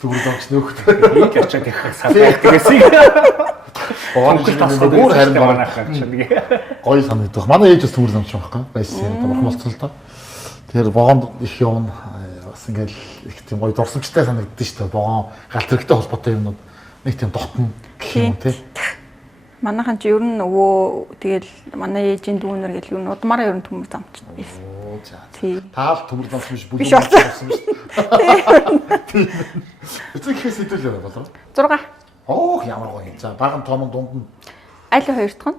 Төмөр замч нөөхтэй. Ийм ч очоод их салбайг тэгээсэй. Бооны чинэндээ бүр харин манайхаа чинь гоё санагдах. Манай ээж бас төмөр замч байхгүй байсан. Бурхан болсон л доо. Тэгэхээр боонд их явна. Бас ингээл их тийм гоё дурсамжтай санагддаг шүү дээ. Боон галт хэрэгтэй холбоотой юмнууд нэг тийм дотно гэх юм тий. Манайхан ч ер нь өвөө тэгэл манай ээжийн дүүнэр гэл юу удмаараа ер нь төмөр замч байсан. Оо за. Тий. Таал төмөр замч биш Биш болсон шүү дээ. Эцэг ихээс хэдүүлээ болов? 6. Оо ямар гоё. За баган том дунд нь Аль 2 дахь нь?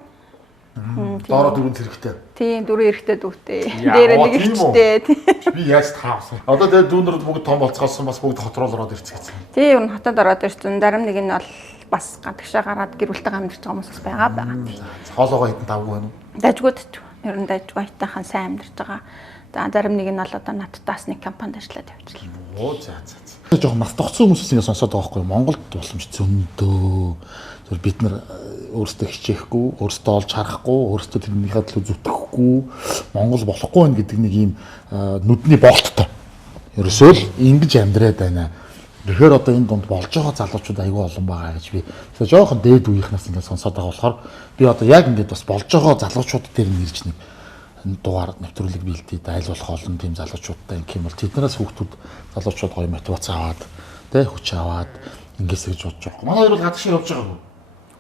доороо дөрөв зэрэгтэй. Тийм 4 эрэхтэй дүүтэй. Дээр нэг ихтэй. Би яаж таавсан. Одоо тэгээ дүүнэр бүгд том болцгоосон бас бүгд хот руу ороод ирцгээсэн. Тийм ер нь хотод ороод ирсэн. Зарим нэг нь бол бас гадагшаа гараад гэр бүлтэйгээ амьдарч байгаа хүмүүс байгаа. Хоолоогоо хитэн тавгүй байна уу? Дажгууд ч ер нь дажгуйтайхан сайн амьдарч байгаа. За зарим нэг нь бол одоо надтаас нэг компанид ажиллаад явчихлаа. Оо за. Жохон нас тогтсон хүмүүс ингэ сонсоод байгаа байхгүй юу? Монголд боломж зөндөө. Зөв бид нар өөрсдөө хичээхгүй, өөрсдөө олж харахгүй, өөрсдөө тэрнийхээ төлөө зүтгэхгүй, Монгол болохгүй байх гэдэг нэг ийм нүдний болттой. Ерөөсөө л ингэж амьдраад байна. Тэгэхээр одоо энэ дунд болж байгаа залуучууд аягүй олон байгаа гэж би жоохон дээд үеийнхнаас ингэ сонсоод байгаа болохоор би одоо яг ингэж бас болж байгаа залуучууд дээр нэрж нэг дугаар нэвтрүүлэг бэлдээд айл болох олон тийм залуучуудтай ингэх юм бол тэднээс хүүхдүүд залуучууд гоё мотивац аваад тэ хүч аваад ингэсэй гэж бодож байгаа. Манай хоёр бол гадагш явж байгаа юм.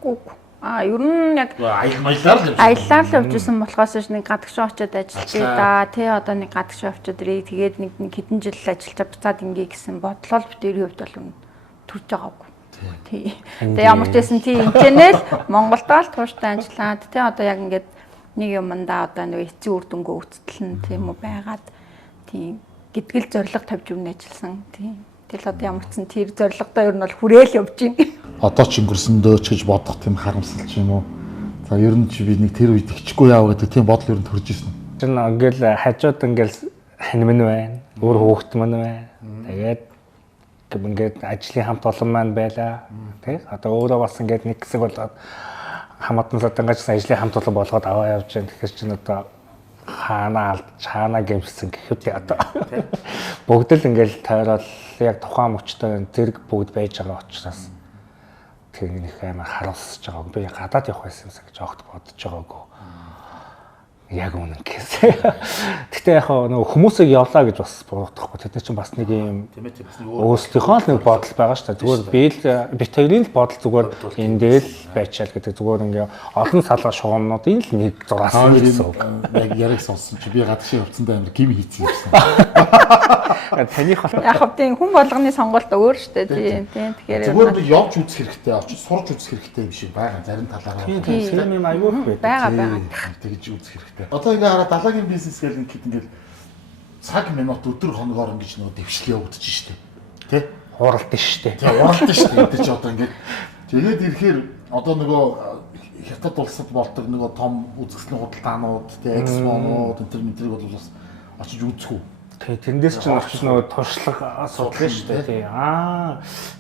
Үгүй. Ер нь яг аяллаар л аяллаар л явж исэн болохоос ш нэг гадагш очоод ажиллая да. Тэ одоо нэг гадагш очоод ирээ тэгээд нэг хэдэн жил ажиллаж буцаад ингээ гэсэн бодлол битэрийн хувьд бол төрж байгаагүй. Тий. Тэгээ ямар ч байсан тий энэчнэл Монголдоо л тууштай ажиллаад тэ одоо яг ингээд нэг юмдаа одоо нэг эцсийн үр дүнгээ үүсэлнэ тийм үү байгаад тийм гэдгэл зориг тавьж өрнө ажилласан тийм. Тэгэл одоо ямар ч сан тэр зоригтой ер нь бол хүрээл явж байна. Одоо ч өнгөрсөндөө ч гэж бодох тийм харамсал ч юм уу. За ер нь чи би нэг тэр үед ихчихгүй яав гэдэг тийм бодол ер нь төрж ирсэн. чинь ингээл хажууд ингээл хань мань байна. Өөр хүүхэд мань байна. Тэгээд ингээд ажлын хамт олон маань байлаа. Тэ? Одоо өөрөө бас ингээд нэг хэсэг болоод хамаатан садангаач ажлын хамт олон болгоод аваа явж байна. Тэгэхээр чинь одоо хаана алдж хаана гэмшсэн гэхэд одоо бүгд л ингээл тойрол яг тухайн мөчтэй зэрэг бүгд байж байгаа учраас тэр нэг амар харуулсаж байгаа. Би гадаад явах байсан юмсаа гэж огт бодож байгаагүй. Яг үнэн гэсэн. Гэтэ яг нөгөө хүмүүсийг явлаа гэж бас бодохгүй. Тэд чинь бас нэг юм өөрсдийнхөө л нэг бодол байгаа шүү дээ. Зүгээр би л бит хоёрын л бодол зүгээр эндээ л байчаал гэдэг зүгээр ингээ олон салгаа шугамнуудын л нэг зураасан гэсэн үг. Яг яриг сонссон чи би гадагш явцсандаа амар гим хийцэн юмсан. Таних Яг тийм хүн болгоны сонголт өөр шүү дээ. Тийм. Тэгэхээр зүгээр би явж үзэх хэрэгтэй, очиж сурж үзэх хэрэгтэй юм шиг байгаа. Зарим талаараа. тийм юм аюул байдаг. байгаа. Тэгж үзэх хэрэгтэй. Одоо ингээ хараа далаагийн бизнес гэл ингээд ингээл цаг минут өдөр хоногоор ингэж нөгөө дэвшил явагдаж штэ. Тэ? Хуралд нь штэ. Тэгээ уралдсан штэ. Эдгээр чи одоо ингээд тэгээд ирэхээр одоо нөгөө хятад улсад болдог нөгөө том үзэсгэлэн худалдаанууд, тэ экспонууд, интернетийг бол бас очиж үзэх үү. Тэгээ тэндээс ч очиж нөгөө туршлага асуудал шүү дээ. Тий.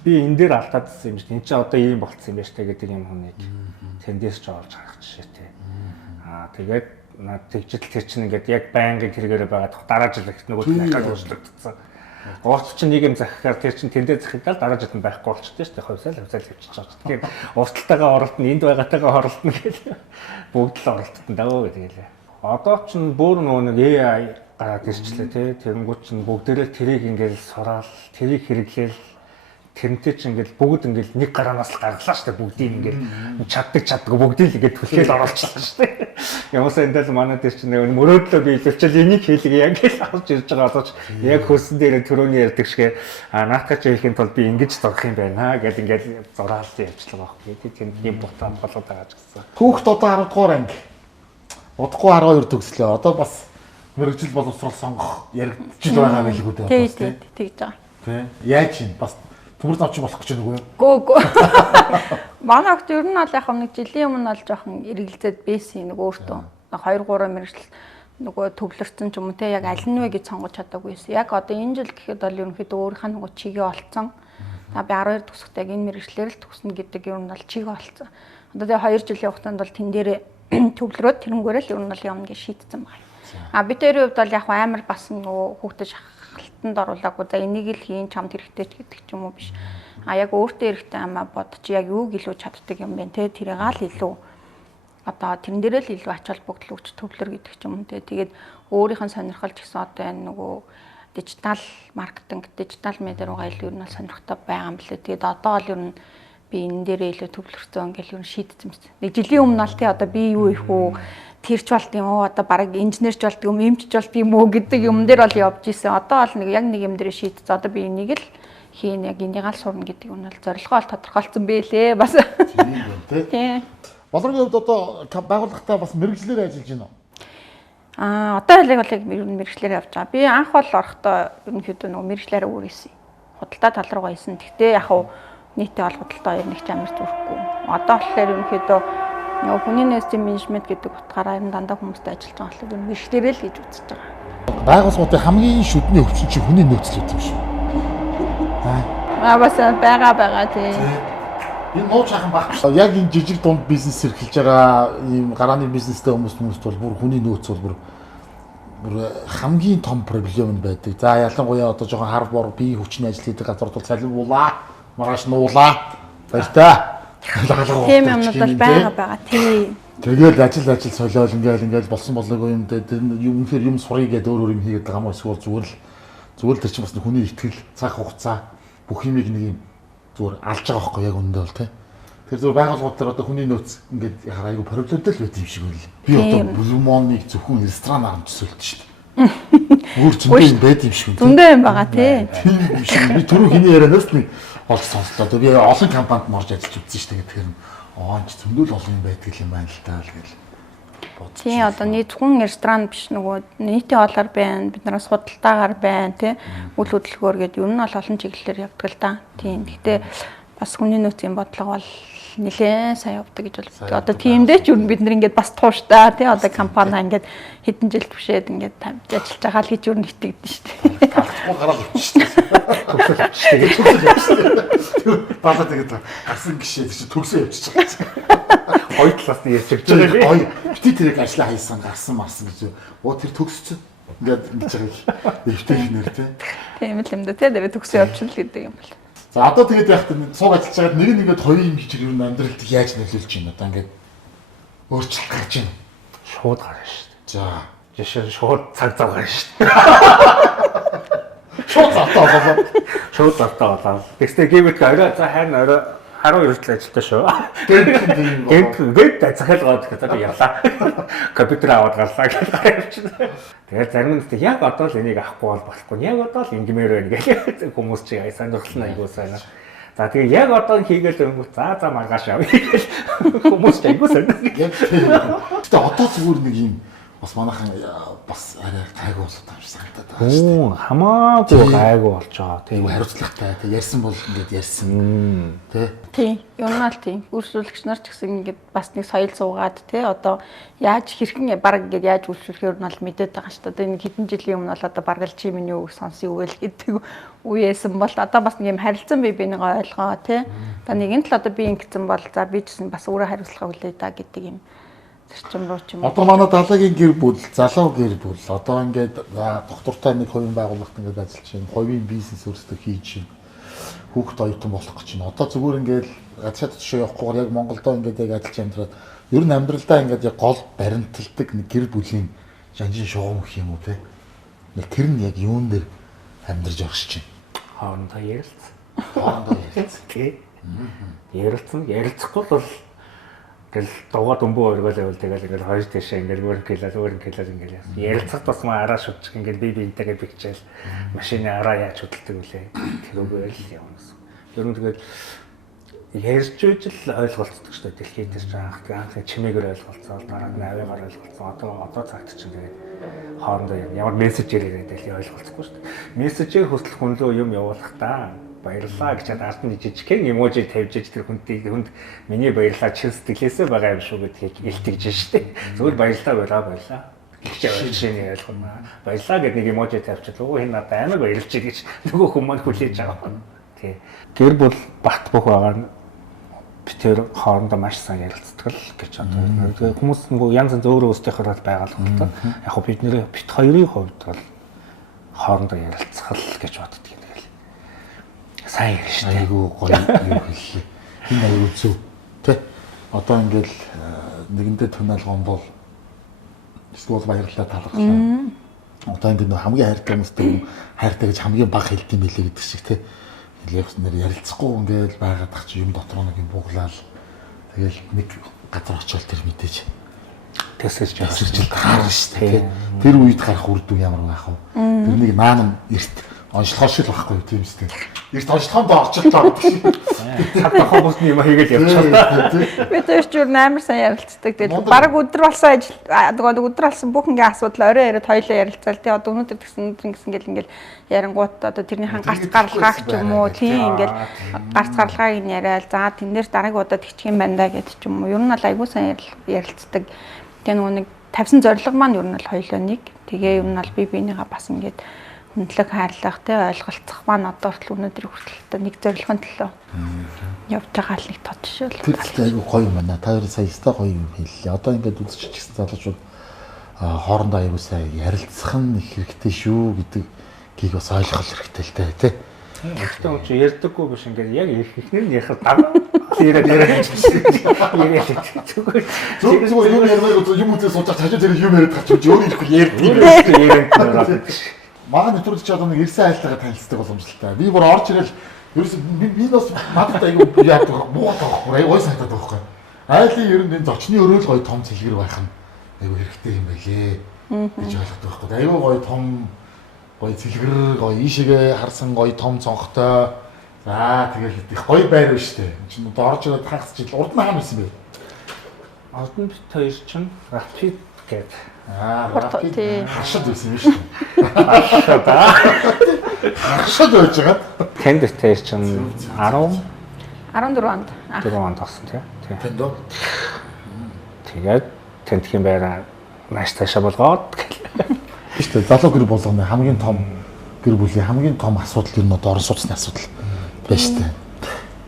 Би энэ дээр алдаадсан юм шүү. Энд чи одоо ийм болцсон юм байна шүү гэдэг юм хүнийг тэндээс ч олж харах жишээтэй. Тэгээд тэгжил тэр чинь ингээд яг байнгын хэрэгээр байгаад дараа жил их нөгөө дахиад өөрчлөгдсөн. Уурч чинь нэг юм захихаар тэр чинь тэндээ захидал дараа жил нь байхгүй болчихсон шүү дээ. Хувьсаал явчихж байгаа. Тэгэхээр урталтайгаа оролтно, энд байгаатайгаа оролтно гэдэг бүгд л оролтсон даа гэдэг лээ. Одоо ч бүр нөгөө нэг AI гараад ирчлээ тий. Тэрэнгүүт чинь бүгдээрээ тэрийг ингээд сураал, тэрийг хэрэглээл тэрнтэй ч ингээд бүгд ингээд нэг гараанаас л гаргалаа шүү дээ. Бүгдийг ингээд чаддаг бүгдийг л ингээд түлхэл оруулчихлаа шүү дээ. Ямаасаа энэ дэл манай дээр чинь мөрөөдлөө биелүүлчихэл энийг хийлгээ яг л авч ирж байгаа болооч яг хөлсөн дээр төрөний ярьдаг шиг наатач хийхин тулд би ингэж зурх юм байна гэдэг ингээд зураал явуулчихлаа байхгүй. Тийм юм бутаа болоод байгаа ч гэсэн. Хүүхд одоо 10 дугаар анги. Удахгүй 12 төгслөө. Одоо бас мэрэгжил боловсрол сонгох яригдчихл байгаа байлгүй дээ. Тийм тэгж байгаа. Тэ. Яаж чинь бас төмөр завч болох гэж байна Гөө. Манай огт ер нь бол яг нэг жилийн өмнө бол жоохон эргэлзээд байсан нэг өөртөө. 2 3 мэрэгжил нөгөө төвлөрсөн ч юм уу те яг аль нь вэ гэж сонгож чадаагүй байсан. Яг одоо энэ жил гэхэд бол ерөнхийдөө өөрийнхөө нөгөө чигээ олцсон. За би 12 төгсөхдөө энэ мэрэгчлэр л төгснө гэдэг ер нь бол чигээ олцсон. Одоо тэгээ 2 жилийн хугацаанд бол тэн дээр төвлөрөөд тэрэнгүүрээ л ер нь бол явна гэж шийдсэн байна. А би тэрийн хувьд бол яг амар бас нөгөө хүүхдээ шахалтанд оруулаагүй. За энийг л хийн чамд хэрэгтэй ч гэдэг ч юм уу биш. А яг өөртөө хэрэгтэй амаа бодож яг юуг илүү чаддаг юм бэ те тэрийг л илүү одоо тэрэн дээрээ л илүү ач холбогдол өгч төвлөр гэдэг ч юм те. Тэгээд өөрийнх нь сонирхолж гэсэн одоо энэ нөгөө дижитал маркетинг, дижитал медиа руугаа илүү ер нь сонирхтой байгаа юм билээ. Тэгээд одоо бол ер нь би энэ дээрээ илүү төвлөрсөн ингээл ер нь шийдсэн юм. Нэг жилийн өмнө л те одоо би юу их үү тэрч болт юм уу одоо бараг инженерч болт юм эмчч болт юм уу гэдэг юм дээр бол явж исэн. Одоо бол нэг яг нэг юм дээр шийдсэн. Одоо би энийг л хийн яг энийг аль сурна гэдэг нь бол зорилгоо бол тодорхойлцсон байлээ бас. Тийм байна тий. Болоргийн хувьд одоо байгууллагатай бас мэрэгжлээр ажиллаж байна уу? Одоо яг мэрэгчлэр явж байгаа. Би анх бол орохдоо ерөнхийдөө нөгөө мэрэгчлэр өөрөөсөн. Худалдаа тал руугаа исэн. Гэхдээ яг хав нийтээ бол худалдаа 2 нэг ч амар зүрхгүй. Одоо болохоор ерөнхийдөө нөгөө хүний нөөцийн менежмент гэдэг утгаараа юм дандаа хүмүүстэй ажиллаж байгаа болохоор мэрэгчлэрээ л гэж үзэж байгаа. Байгууллагуудын хамгийн шүдний өвчин чинь хүний нөөц л юм шүү. Бас байгаа тий. Энэ нууц хахан багш. Яг энэ жижиг дунд бизнес эрхэлж байгаа ийм гарааны бизнестэй хүмүүст бол бүр хүний нөөц бол бүр хамгийн том проблем нь байдаг. За ялангуяа одоо жоохон хар бор бие хүчний ажил хийдэг газар бол цалинвуулаа, маргааш нуулаа. Баяртай. Тийм юмнууд бол байгаа тий. Тэгэл ажил солиол ингээл болсон болоогүй юм дээр юм үнэхээр юм сурыг гэдэг өөр юм хийгээд байгаа юм эсвэл зүгээр л тэр чинь бас хүний итгэл, цаг хугацаа бүх юмыг нэг юм зүгээр алж байгаа байхгүй яг үндэ бол тий. Тэр зүгээр байгууллагууд дээр одоо хүний нөөц ингээд яхаар айгу проблемтэй л байт юм шиг байл. Би одоо Блумоныг зөвхөн ресторан авч төсөөлт шүү дээ. Өөр зөндөө байт юм шиг. Зөндөө юм байгаа тий. Тийм юм шиг. Би түрүү хиний ярианаас нэг олж сонслоо. Одоо би олон компанид морж ажиллаж үзсэн шүү дээ. Тэгэхээр ч зөндөө л олон юм байдаг юм байна л таа л гэл. Тий одоо зөвхөн ресторан биш нөгөө нийтийн олоор байна. Бид нараас худалдаагаар байна тий. Үйл хөдөлгөөр гэдэг ер нь бол олон чиглэлээр явдаг л да. Тийм. Гэхдээ бас хүний нөөцийн бодлого бол нэлээд сайн явдаг гэж бол одоо тиймдээ ч ер нь бид нар ингээд бас тууштай тий одоо компани ингээд хэдэн жил түшээд ингээд тавьж ажиллаж байгаа л гэж ер нь итгэдэж шүү дээ. Гараад өгч шүү дээ. Баалаа тэгээд гасан гişээ төгсөө явчихж байгаа. Хоёр талаас нь ярьж байгаа. Гоё. Бити тэрийг ажиллаа хайсан гарсан марсан гэж. Тэр төгссөн. Ингээд ингэж байгаа эвтэй нэр тий. Тийм л юм да тий. Тэгээд төгсөө явчихна л гэдэг юм бол. За одоо тэгээд яг сууг ажиллаж байгаад нэгээд хоёрын юм хийж ер нь амьдралд яаж нөлөөлж байна одоо ингээд өөрчлөлт гарч байна. Шууд гарна шүү дээ. За жишээ шууд цаг зав гарна шүү дээ. шууд завтаа болоо. Шууд завтаа болоо. Тэгснэ гэмэд орой за харин орой 12 хүртэл ажилладаг шүү. Гээд захиалгаад гэдэг явлаа. Компьютер аваад гарлаа гэж явчихсан. Тэгээд зарим нь яг одоо л энийг авахгүй бол болохгүй. Яг одоо л ингэмээр байна гэх хүмүүс чи сонирхол нь айгуу сайн. За тэгээ яг одоо хийгээл өнгөт за маргааш авъя гэж хүмүүс ч айгуу сонирхол. Гэтэ одоо зүгээр нэг юм бас манайхан бас арай гайгүй болоод байгаа юм санагдаад байна шүү дээ. Хамаагүй гайгүй болж байгаа. Тийм хариуцлагатай. Тэг ярьсан бол ингээд ярьсан. Тийм. Юу нь л тийм. Үйлчлүүлэгч нар ч гэсэн ингээд бас нэг соёл суугаад тий одоо яаж хэрхэн баг ингээд яаж үйлчлүүлэхээр нь бол мэдээд байгаа шүү дээ. Энэ хэдэн жилийн өмнө бол одоо баг л чи миний үг сонсъё үйл гэдэг үеэсэн бол одоо бас нэг юм харилцан бие бинийг ойлгоо тий. Одоо нэгэн тал одоо би ингэсэн бол за би ч гэсэн бас өөрөө хариуцлага хүлээе да гэдэг юм. Зарчим руу ч юм уу. Одоо манай далайгийн гэр бүл, залуу гэр бүл одоо ингээд доктортой нэг хувийн байгууллагт ингээд ажиллаж байна. Хувийн бизнес өөрсдөө хийж байна. Хүүхд оюутан болох гэж байна. Одоо зүгээр ингээд гадаад төшөө явахгүйгээр яг Монголдоо ингээд яг ажиллаж амьдраад ер нь амьдралдаа ингээд яг гол баримталдаг нэг гэр бүлийн жанжин шугам гэх юм уу те. Нэг тэр нь яг юун дээр амьдарч байгаа шүү чинь. Хоорондоо ярилцсан. Хоорондоо ярилцсан. Тий. Ярилцахгүй бол гэл дугаа дөнгөө өргөөлөө тэгэл ингээл хоёр тийшээ ингээл өөр килал ингээл ярилцах тусмаа араа шүтчих ингээл би биентэйгээ бигчээл машины араа яаж хөдөлдөг үлээ тэрүүгээр л явна гэсэн. Ер нь тэгэл ярьж үжил ойлголцдог шүү дээ дэлхийд тэр анхны чимээгээр ойлголцоод дараа нь авигаар ойлголцсон одоо цагт чинь тэгээд хоорондоо ямар мессежээр яриад байли ойлголцохгүй шүү дээ. Мессежээр хөсөл хүнлөө юм явуулах та баярлалаа гэж ард нь жижигхэн эможи тавьж иж тэр хүнд миний баярлалаа чин сэтгэлээсээ байгаа юм шүү гэдгийг илтгэж штэ. Зөвхөн баярлалаа баярлалаа. Жишээний ойлгох юм аа. Баярлалаа гэдэг нэг эможи тавьчихлаа. Өө энэ надад амар баярлж ий гэж нөгөө хүмүүс хүлээж байгаа. Тий. Гэр бүл бат бөх байгаа нь битэр хоорондоо маш сайн ярилцдаг л гэж одоо хүмүүс нөгөө янз янз өөрөө өөрсдийнхөө бол байгаа л байна. Яг хөө бид нэр бит хоёрын хувьд бол хоорондоо ярилцах л гэж боддөг юм тэгэл. Сайн ярина шүү дээ. Айгуу гоё юм хэллээ. Энэ аюул зөв. Тэ. Одоо ингээл нэгэндээ тунаалгон бол эсвэл баярлалаа талархлаа. Одоо ингээд нөх хамгийн хайртай хүмүүстэй хайртай гэж хамгийн бага хэлдэг юм билээ гэдэг шиг тэ. Хэлээс нэр ярилцахгүй ингээд байгаад тах чи юм дотор нэг юм буглаал. Тэгэл нэг газар очивол тэр мэдээж тэсэж гарна шүү дээ. Тэр үед гарах үр дүн ямар байх вэ? Тэрнийг наан эрт онцлогоо шиг байхгүй юу тийм үстэй. Эрт онцлогоонд орчлоо гэдэг. Хатах хүмүүсний юм хийгээл явчихлаа. Бид ч юу амар сайн ярилцдаг. Тэгэл баг өдөр болсон ажил өдөр болсон бүх ингээ асуудал орой яриад хоёлоо ярилцаал тий одоо өнөөдөр гэсэн ингээл ярингуут одоо тэрнийхэн гарц гаргалгаах ч юм уу тий ингээл гарц гаргалгааг нь яриад за тэн дээр дараагийн удаад хичих юм байна да гэдэг ч юм уу. Ер нь бол айгүй сайн ярилцдаг. Тэгээ нөгөө нэг тавьсан зорилго маань ер нь бол хоёлоо нэг. Тэгээ ер нь бол би бинийгаа бас ингээд хүндлэг хайрлах тий ойлголцох маань одоо хүртэл өнөөдөр хүртэл нэг зорилгын төлөө явж байгаа л нэг тод шүү л. Тэр л айгүй гоё юм байна. Та хоёр сая өстой гоё юм хэллээ. Одоо ингээд үзчих гэсэн залуучууд хоорондоо айгүй сайн ярилцах нь их хэрэгтэй шүү гэдгийг бас ойлгох хэрэгтэй л дээ тий. Өөртөө ч ярьдаггүй биш ингээд яг ихнэр нь яхад дага яриад зүгээр юм ярьдаг юм үтээ сууж хажуу дээр юм яриад гарч өөр ирэхгүй ярьдаг. Манай нэвтрүүлэгч одоо нэг ирсэн айлтайгаа танилцдаг боломжтой. Би бүр орж ирэл ерөөсөө би бас надад айгүй яадаг муу таахгүй ой сайтаад байхгүй. Айлын ер нь энэ зочны өрөөл гоё том цэлгэр байх нь айгүй хэрэгтэй юм байлээ гэж ойлгодог байхгүй. Айгүй гоё том гоё цэлгэр гоё ийшээгээ харсан гоё том цонхтой. За тэгэл их гоё байр байна шүү дээ. Чинь одоо орж ирээд хагас жил урд нь хаана байсан бэ? Ордон бит хоёр чинь рафит гэдэг. Рафит хашаад байсан юм шүү дээ. Хашаад байж байгаа. Тэнд тэр чинь 14 онд. 4 онд болсон тийм. Тэнд үү? Тэгээд тентхийн байраа маш цаашаа болгоод Гэхдээ залуу гэр болгоны хамгийн том гэр бүлийн хамгийн том асуудал юу нөт орон сууцны асуудал байна шүү дээ.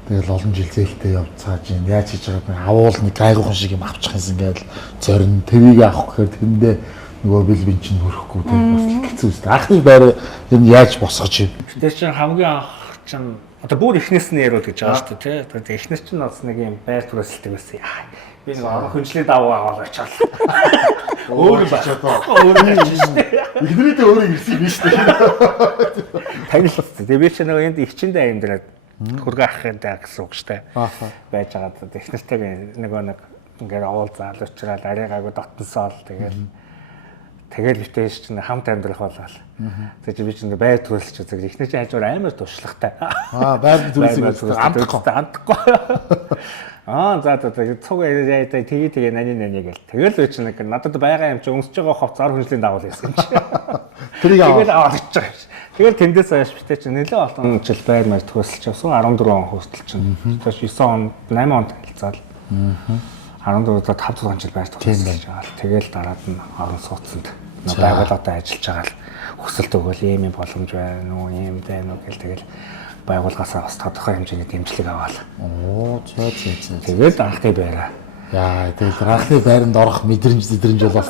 Тэгэл олон жил зээлтэй явцгааж юм. Яаж хийж байгааг авуул нэг гайгуухан шиг юм авчих юмсан гээл зорин тэрийг авах гэхээр тэндээ нөгөө бил бин чинь хөрөхгүй тийм бас хэцүү үстэй. Анхны байр энэ яаж босгож юм? Тэр чинь хамгийн анх чинь одоо бүр эхнээс нь яриуд гэж байгаа шүү дээ тий. Тэгээд эхнээс чинь бас нэг юм байр түрээсэлдэг байсан. Би нэг орон хүнчлээ давуу аваад очиад. Өөр л очиад. Эхнэрээ өөрөө ирсэн юм шүү дээ. Танилцсан. Тэгээд би чинь нөгөө энд ихчэндээ амьдраад хөргөө ахын даа гэсэн үг шүү дээ. Байж байгаа. Эхнэртэйгээ нөгөө нэг ингээд овол заал уучраад арайгаагүй дотносоол тэгэл битээш чинь хамт амьдрах болол. Тэгээд би чинь байр төрөлч үзэг ихнэр чинь хажуур амар туршлагатай. Байр төрөлцөг амтахгүй. За цуг яриа тэгээ нани гэл. Тэгэл үе чинь надад байгаа юм чи өмсөж байгаа ховц ар хүнслийн дагуул байсан юм чи. Тэрийг тэгэл аваад очиж. Тэгэл тэндээс хойш битээ чинь нэлээд олон жил байр маяг төгсөлч явсан 14 он хөөстөл чинь. Тэгэхээр 9 он 8 он танилцаад. 14-өөс 5-6 жил байр төгсөлж байгаа л. Тэгэл дараад нь орон сууцанд байгууллагатай ажиллаж байгаа л хүсэлт өгөөл ийм юм боломж байна уу, ийм байна уу гэл тэгэл байгууллагаасаа бас тодорхой хэмжээний дэмжлэг аваад. Зөө. Тэгээд анхны байраа. Яа, тэгэл анхны байранд орох мэдрэмж бол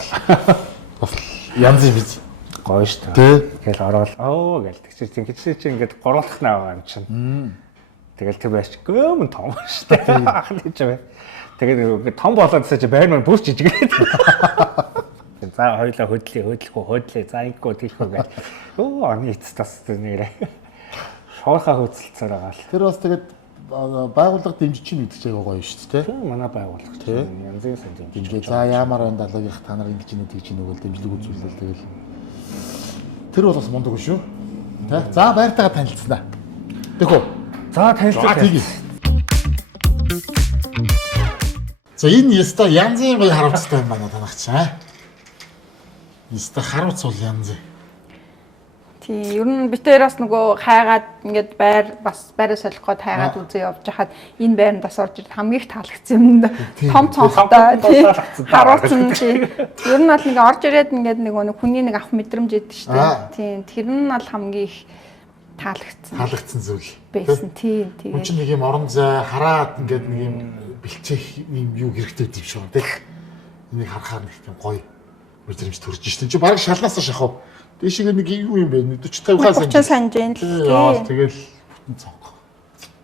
бас янз юм биз. Гоё шүү дээ. Тэгэл ороод гэл тэгчээ чи ингээд гуруулах наваа юм чинь. Тэгэл тэр байрч гөөмөн том шүү дээ. Анхны ч бай. Тэгээд том болоод чи байр маань бүр жижиглээд. За хоёлаа хөдлөө. За ингэхгүй тийхгүй гэл. Оны эцэс тас нэрээ. Шуурхаа хөөцөлцөөр байгаа л. Тэр бас тэгээд байгууллага дэмжиж чинь гэдэг чиг гоё шүү дээ. Тийм манай байгууллага чинь янзын сан дэмжиж. За ямар энэ далаагийнх та нар ингэж нэг тэгж нөгөөл дэмжлэг үзүүлэл тэгэл. Тэр бол бас мундаг шүү. Тэ? За байртайгаа танилцсанаа. Тэгэхүү. За танилцуулъя. За энэ яста янзын гоё харамцтай юм байна танах чинь. Яста харамц бол янз. Тий, ер нь бид хоёр бас нөгөө хайгаад ингээд байраа солих гээд хайгаад үзээ явж хахад энэ байранд бас орж ирээд хамгийн их таалагдсан юм да. Том цонхтой тий. Харуулсан тий. Ер нь бол ингээд орж ирээд ингээд нэг хүний нэг авах мэдрэмж яддаг шүү дээ. Тий, тэр нь бол хамгийн их таалагдсан зүйл байсан тий. Тэгээд чинь нэг юм орон зай хараад ингээд нэг юм бэлчээх юм юу хэрэгтэй юм шиг байна тий. Энийг харахаар нэг тийм гоё мэдрэмж төрж шин. Чи баг шалнаасаа шахав. Дэшиг нэг юу юм бэ? 40-50-аас 30 санжин л тий. Тэгэл бүтэн цонх.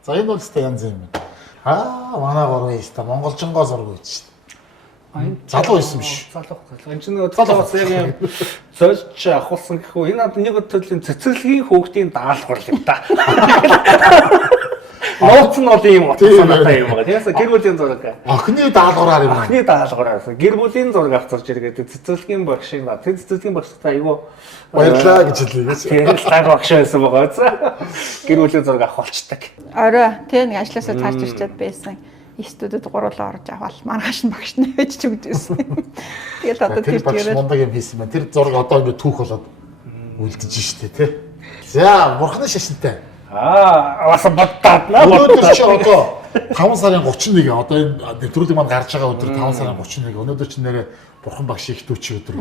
За энэ бол өстэй янз юм байна. Манай гурван өстэй монголжингоо зураг үйж шин. Залуу байсан биш. Залуу. Энэ чинь нөгөө залуус яг юм зөөлч авахулсан гэхүү. Энэ над нэг төрлийн цэцэрлэгийн хөөгтийн даалгавар юм да. Нууц нь бол ийм утгатай юм байна. Тэгээс гэр бүлийн зураг. Охины даалгавраар юм. Охины даалгавраас гэр бүлийн зураг авцарч иргээд цэцэрлэгийн багш юм да. Тэр цэцэрлэгийн багштай айгүй баярлаа гэж хэлээ. тэр стаг багш байсан байгаа зү. Гэр бүлийн зураг авах болчдаг. Орой тий нэг ажлаасаа цаарч ирчээд байсан. Студид гуруулаа орж аваад маргааш нь багш нь байж ч үгдсэн. Тэгэл одоо тэр багш мундаг юм хийсэн байна. Тэр зураг одоо ингэ түүх болоод үлдэж штэ тий. За бурхны шашинтай. Бас бодтаад наа. Өнөөдөр чи одоо 5 сарын 31 одоо энэ нэвтрүүлэг маань гарч байгаа өдөр 5 сарын 31 өнөөдөр чи нэрээ бурхан багш их дүүчи өдөр.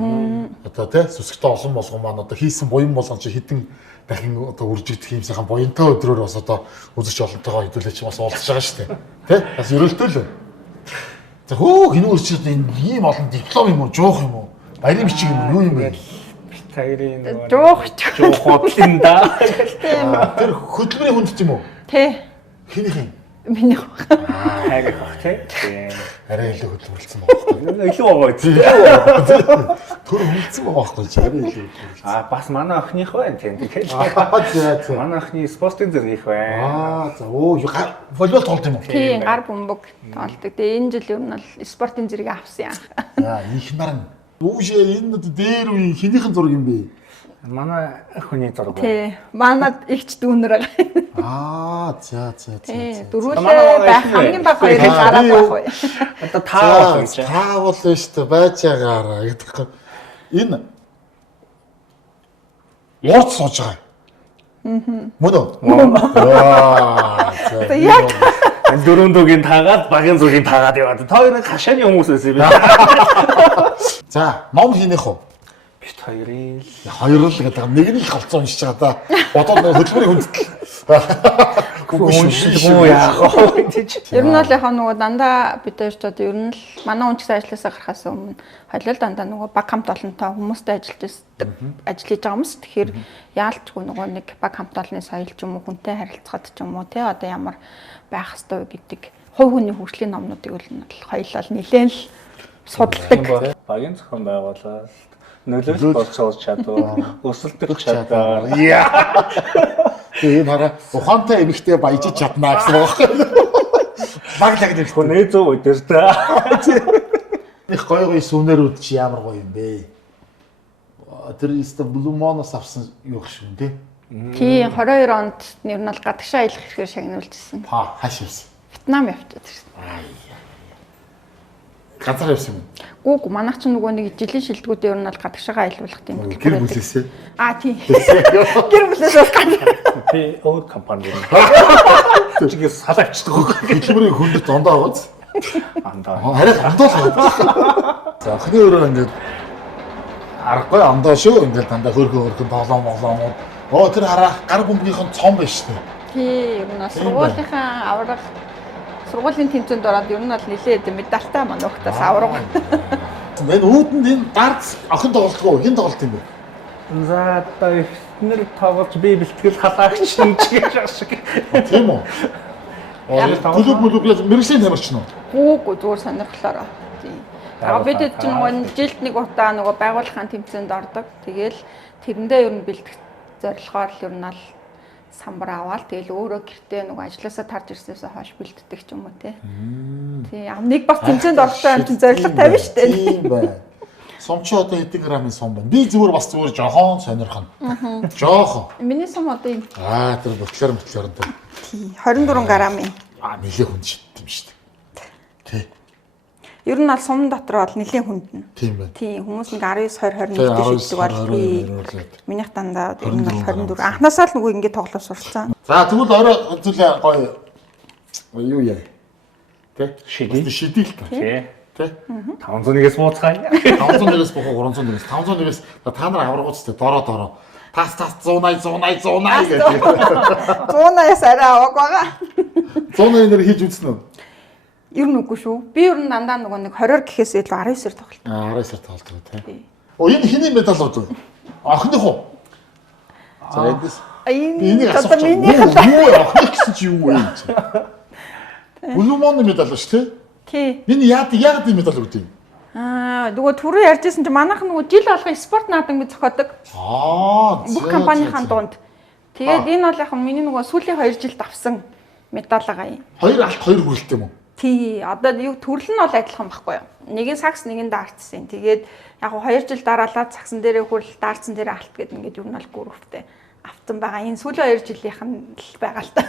Одоо тий сүсгтээ олон болгон маань одоо хийсэн буян болгон чи хитэн дахин одоо үрж идэх юм сайхан буянтай өдрөөр бас одоо үзэж олонтойгоо хэдүүлээч бас уулзж байгаа шүү дээ. Тий бас ерөөлтөө л. За хөө хинүү үрч энэ ийм олон диплом юм уу жуух юм уу баярын бичиг юм уу юу юм бэ? Тагирын жуух хотлин да. Тэр хөдөлмөрийн хүнд ч юм уу? Тий. Хинийх юм? Миний хайр бах тий. Арай илүү хөдөлмөрлсөн байна. Илүү байгаа тий. Тэр хүлцэн байгаа байхгүй чи арай илүү. Бас манай охиных байна тийм. Тэгэхээр манай охины спортын зэрэг их байна. За волейбол тоглолт юм уу? тий гар бөмбөг тоолдог. Тэгээ энэ жил ер нь бол спортын зэрэг авсан яах. За их нар үүшээ энэ дээр үе хинийхэн зураг юм бэ? Манай охины зураг. Тий. Манад ихч дүүнэр байгаа. За. Тий. Дөрвөлээ байх хамгийн баг хоёрыг гараад байх уу. Одоо таавал гэж. Таавал шүү дээ байж байгаараа гэдэг. Энэ лууц сууж байгаа. Мөн үү? За яг Дөрөв дүүгийн таагаад багийн зургийн таагаад яваад. Та хоёр нэг хашааны хүмүүс байсан юм байна. За, ном хийнэх үү? Бит хоёрын Хоёр л гэдэг. Нэг нь л халцсан уншиж байгаа да. Бодоод хөдөлмөрийн хүндэтгэл. Уншилгүй яах вэ? ер нь бол яг нөгөө дандаа бид хоёр ч одоо ер нь л манай хүн ч гэсэн ажлаасаа гарахаас өмнө хоёул дандаа нөгөө баг хамт олонтой хүмүүстэй ажиллаж хийж байгаа хүмүүс. Тэгэхээр яалтчгүй нөгөө нэг баг хамт олонны соёл ч юм уу хүнтэй харилцахад ч юм уу те одоо ямар байх ёстой гэдэг хувь хүний хөгжлийн номнуудыг бол хоёулаа нэлээд л судалдаг. Багийн зохион байгуулалт нөлөөлөл болцоолж чадвар, өсөлтөх чадвар. Тэгээ энэ хараа ухаантай эмэгтэй баяжиж чаднаа гэсэн байгаа байхгүй. Баглаг нэр. Нээ зөв өдөр та. Их гоё сүнэрүүд чи ямар гоё юм бэ? Тэр Блумоноос авсан юу гэх юм те? Тий 22 онд нэр нь бол гадагшаа аялах хэрэгээр шагнуулжсэн. Хааш явсан? Вьетнам явчихад ирсэн. Газар явсан юм. Гүүг манайх ч нөгөө нэг жилийн шилдэгүүдээ ер нь бол гадагшаага аялуулах тийм. Гэр бүлээсээ. Тий. Гэр бүлээс бас гадаа. Би өөр компани юм. Чигээс салаавчдаг хөө. Хөдөлмөрийн хүндэт ондоо аваад. Андаа. Арай ондоо л байна. За охины өрөө ингээд аргагүй ондоо шүү. Ингээд дандаа хөрхөн тоглоом. Тэр хараа гар бөмбөгийнхэн цом байж штэ. Тий, ер нь бас сургуулийнхаа авраг сургуулийн тэмцээнд ороод ер нь бол нэлээд медальтай манай хөлтөөс авраг. Энэ үүдэнд энэ дард охин тоглолтгүй хин тоглолт юм бэ? За одоо ихнэр тоглож би бэлтгэл халаагч юм чигэж ашиг. Тийм үү? Клуб мэргэжлийн тамирч нь уу? Гүүг зүгээр сонирхлоор. Тий. Бид чинь нөгөө жилд нэг удаа нөгөө байгууллагын тэмцээнд ордог. Тэгээл тэрэндээ ер нь бэлтгэх зорилгоор л ер нь ал самбар аваад тэгэл өөрөө гэртээ нөгөө ажилласаа тарж ирснээс хойш бэлддэг ч юм уу те. Тий. Нэг бас тэмцээнд орохдоо юм чинь зорилго тавина шүү дээ. Тийм бай. Сум чи одоо хэдэн грамын сум байна? Би зүгээр бас зүгээр жохон сонирхно. Жохон. Миний сум одоо юм. Тэр ботлоор дээр. Тий. 24 грамын. Нилээ хүн шиддэм шүү дээ. Тий. Ер нь бол сум дотор бол нэлийн хүнднэ. Тийм байна. Тийм хүмүүс нэг 19 20 21 шийддэг бол минийх дандаа ер нь бол 24. Анхнаасаа л нөгөө ингэ тоглож сурцсан. За тэгвэл орой зүйлээ гоё юу яа. Тэ? Шидэл та. Тий. Тэ? 501-ээс мууцгаая. 501-ээс бохоо 301-ээс 501-ээс та нар аврагуучтай дороо. Тас 180 гэдэг. 180-аас арай аваг байгаа. 180 нэр хийж үзсэн үү? Ер нь үгүй шүү. Би ер нь дандаа нөгөө нэг 20 гэхээс илүү 19-ээр тоглолт. 19-ээр тоглолт тий. Энэ хиний медалууд үү? Охиных уу? За эндээс Энэ асуух одоо миний хата. юу охин гэсэн чи юу вэ? Улумоны медал шүү тий. Тий. Миний яагаад ийм медал өгдөг юм? Нөгөө түрүү ярьжсэн чи манайх нөгөө жил болгон спорт наадам гэж зохиодог. Бүх компанийн дунд. Тэгээд энэ бол яг миний нөгөө сүүлийн 2 жилд авсан медаль байгаа юм. 2 алт 2 хүрэлт юм уу? Тий, одоо юу төрөл нь бол адилхан байхгүй юу? Нэг нь сакс, нэг нь дартс юм. Тэгээд яг 2 жил дараалаад саксан дээрээ хүрэл, дартсан дээрээ алт гэдэг ингээд юу нь бол гүрвтэй автсан байгаа. Энэ сүүлийн 2 жилийнх нь л байгаа л та.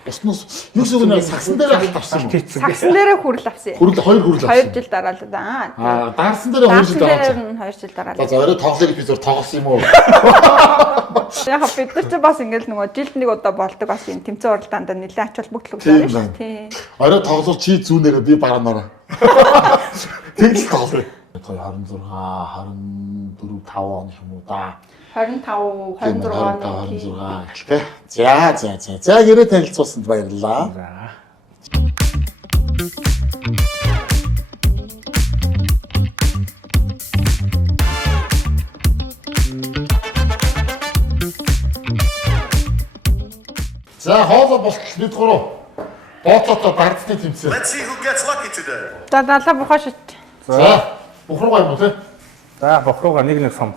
Оснос юу гэсэн нэг саксан дээрээ алт авсан юм уу? Саксан дээрээ хүрэл авсан. Хүрэл 2 хүрэл авсан. 2 жил дараалаад Даарсан дээрээ 2 жил дараалсан. 2 жил дараалаад. За орой тоглолыг би зур тоглосон юм уу? Яг бид нар ч бас ингээд нөгөө жилд нэг удаа болдог бас юм тэмцээн уралдаанд нэлээд ач холбогдол өгсөн шүү дээ. Орой тоглол чи зүүнээрээ би бараанаараа. Тэгэл тоглоё. 26, 24, 5 он юм уу да. 25, 26 он. 26 тий. За гэрээ танилцуулсанд баярлалаа. За. За хоолой болтол бид гурав бооцоотоо дардсны тэмцээн. За далаа бухаа шит. За бухруугаа юм уу тий? За бохрууга нэг сум.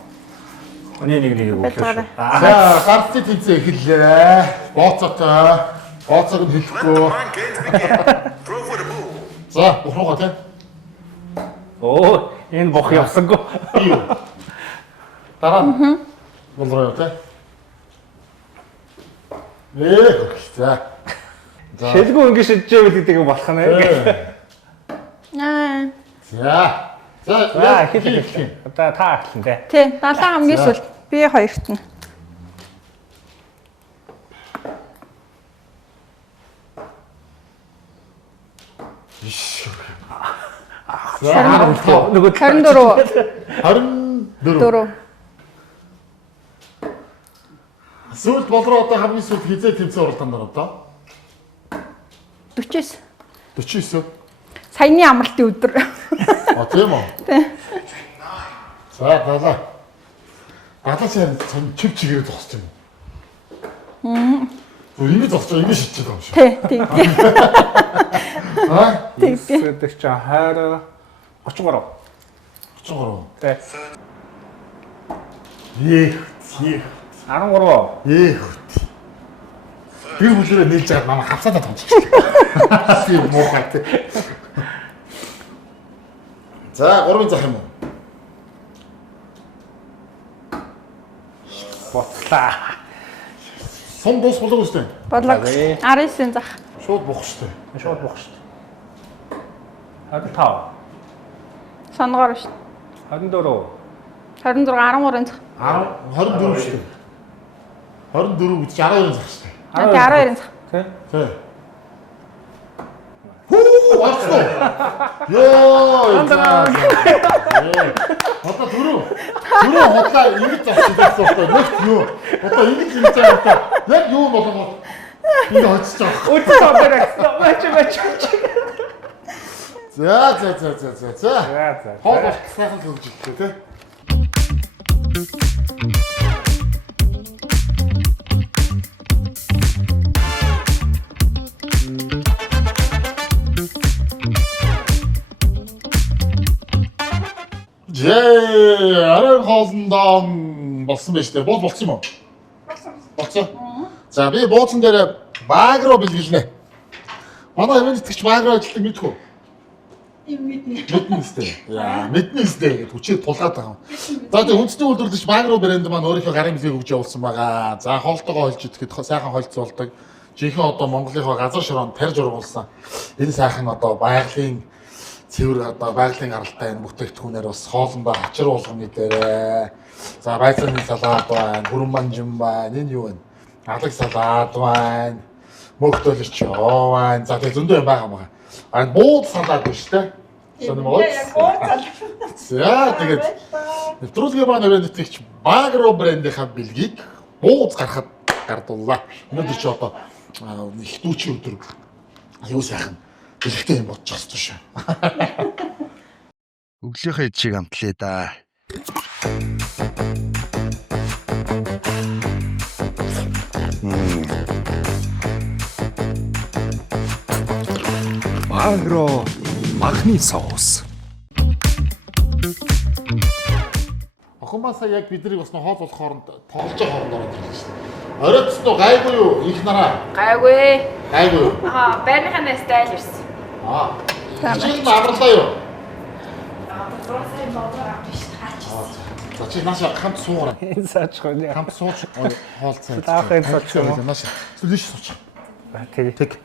Нэг өглөө. За дардсны тэмцээн эхэллээ. Бооцоог нь хэлэхгүй. За бухруугаа тий? Оо энэ бох явсангүй. Дараа. Болроо тий? За. Шилгүй ингэ шидчихвэл гэдэг юм болох нэ. За хэлээ. Одоо та ахлан тий. Тий, далаа хамгийн сүүл би хоёрт нь. Нөгөө 24. Сүүлд болроо одоо хамгийн сүүлд хизээ тэмцээн уралдаанд ороо. 49. 49. Саяны амралтын өдөр. Тийм үү? Тий. За далаа. Далаа чив чигээр зогсож байна. Ингэ зогсож ингэ шидчихэж байгаа юм шиг. Тий. Тий. Тэд чи 20 33. 33. Тий. 13. Би бүлэрээ нээлж байгаа намайг хавцаадаа томччихлаа. Тийм муухай тий. За 3-ын зах юм уу? Боцлаа. Сум бус болов уу сте? Бодлоо. 19-ийн зах. Шууд бох штэ. Шууд бох шүү дээ. 25. Сонгоор шүү. 24. 26 13-ын зах. 24 штэ. 24 гэж 12-ын зах штэ. 12-ын зах. Тий. Бацлоо. Ёо. Одоо түрүү хотлаа ингэж авчихсан одоо нэгт юу. Одоо ингэж хийж байгаа одоо яг юу болгоо. Энэ хоцож байгаа. Өдөр ордог. Мач. За. Хоол сайхан хөгж ирлээ тий. Арай хоолндоо болсон байж тээ. Болсон юм уу? Болсон. За би бууцсан дээр багроо бэлгэлнэ. Манай event итгэж багроо ажилтдаг мэдхүү? Мэднэ сте. Яа, мэднэ сте гэж хүчээр тулгаад байгаа юм. За тэгээ хүнсний үйлдвэрлэгч багроо брэнд маань өөрийнхөө гарын билгийг өгж явуулсан байгаа. За хоолтойгоо холж идэхэд сайхан холцуулдаг. Жинхэнэ одоо Монголынхоо газар шороонд тарж ургуулсан. Энэ сайхан одоо байгалийн цэвэр одоо байгалийн гаралтай энэ бүтээгдэхүүнээр бас хоолндоо хачир уулганы дээрээ. За байцааны салаад байна, хүрэн манжин байна, энэ юу вэ? Алаг салаад байна. Мөгтөлч байна. За тэгээ зөндөө юм байгаа. А бууд салаад байна шүү дээ. Сонь мод. За тэгээд нэвтрүүлгийн маань өрөөнд итгэгч Багро брэндийнхаа бэлгийг бууз гарахад гардууллаа. Өнөөдөр чи одоо их дүүчийн өдөр юу сайхан бэлгтэй юм бодож байгаа шүү. Өглөөхөө чиг амтлаа да. Багро махны соус. Охинмаасаа яг бидний бас хоол болох хооронд тоглож байгаа хооронд ороод ирлээ шүү. Оройтсноо гайгүй юу? Их нараа. Гайгүй. Гайгүй. Байрныхаа стайл ирсэн. Чи амарлаа юу? Босоо бодлоо авч За чи нааш хамт суугаа. Энэ саач гоо. Хамт сууч хоол цай. Таах энэ сууч юм уу? Нааш. Сүлж сууч. Тэгээ. Тэг.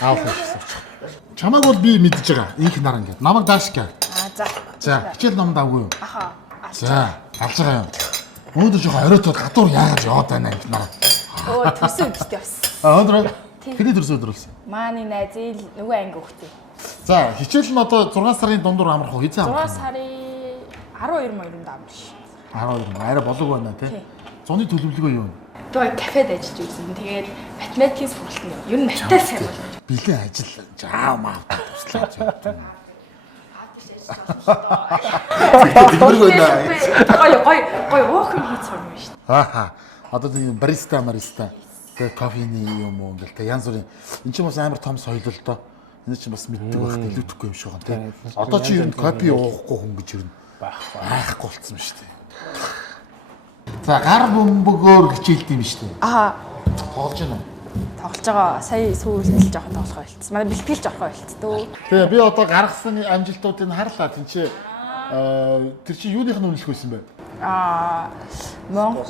Аав сууч. Чамайг бол би мэдж байгаа. Инх нараа ингээд. Намайг дааш гээ. за. За, хичээл номд авгүй юу? Аха. За, авч байгаа юм. Өнөөдөр жоохон оройтод гадуур яагаад яваад байна инх нараа. Өө төсөө өдөртэй бас. Өнөөдөр хэний төрсө өдрөлсөн. Мааны найз ил нөгөө анги хөхтэй. За, хичээл нь одоо 6 сарын дундуур амрах уу? Хэзээ 6 амрах вэ? сарын 12 моёнд амарш. 12 арай болог байна тий. Зуны төлөвлөгөө юу вэ? Тэгээ кафед ажиллаж үзсэн. Тэгээд математикийн сургалт нь юу н математик сайн бол. Бэлэн ажил жаа маа туслаа тий. Тэгвэр байна. Гой уух юм хийж сурна шүү дээ. Ааха. Одоо тийм бариста тэгээ кофений юм уу ингээл тэ янз бүрийн эн чинь бас амар том соёл л доо. Энэ чинь бас мэддэг байх хэлүүлэхгүй юм шиг байна тий. Одоо чи ер нь кофе уухгүй хүн гэж ер нь байхгүй болцсон шүү дээ. За гар бөмбөгөөр хичээлд юм шүү дээ. Аа. Тоглож байна уу? Тоглож байгаа. Сая сүүлд жоохон тоглох байлцсан. Манай бэлтгэл жоохон байлцдөө. Тэгээ би одоо гаргасан амжилтуудыг харлаа тийм чи тэр чи юуных нь үнэлэх байсан бэ? Монгол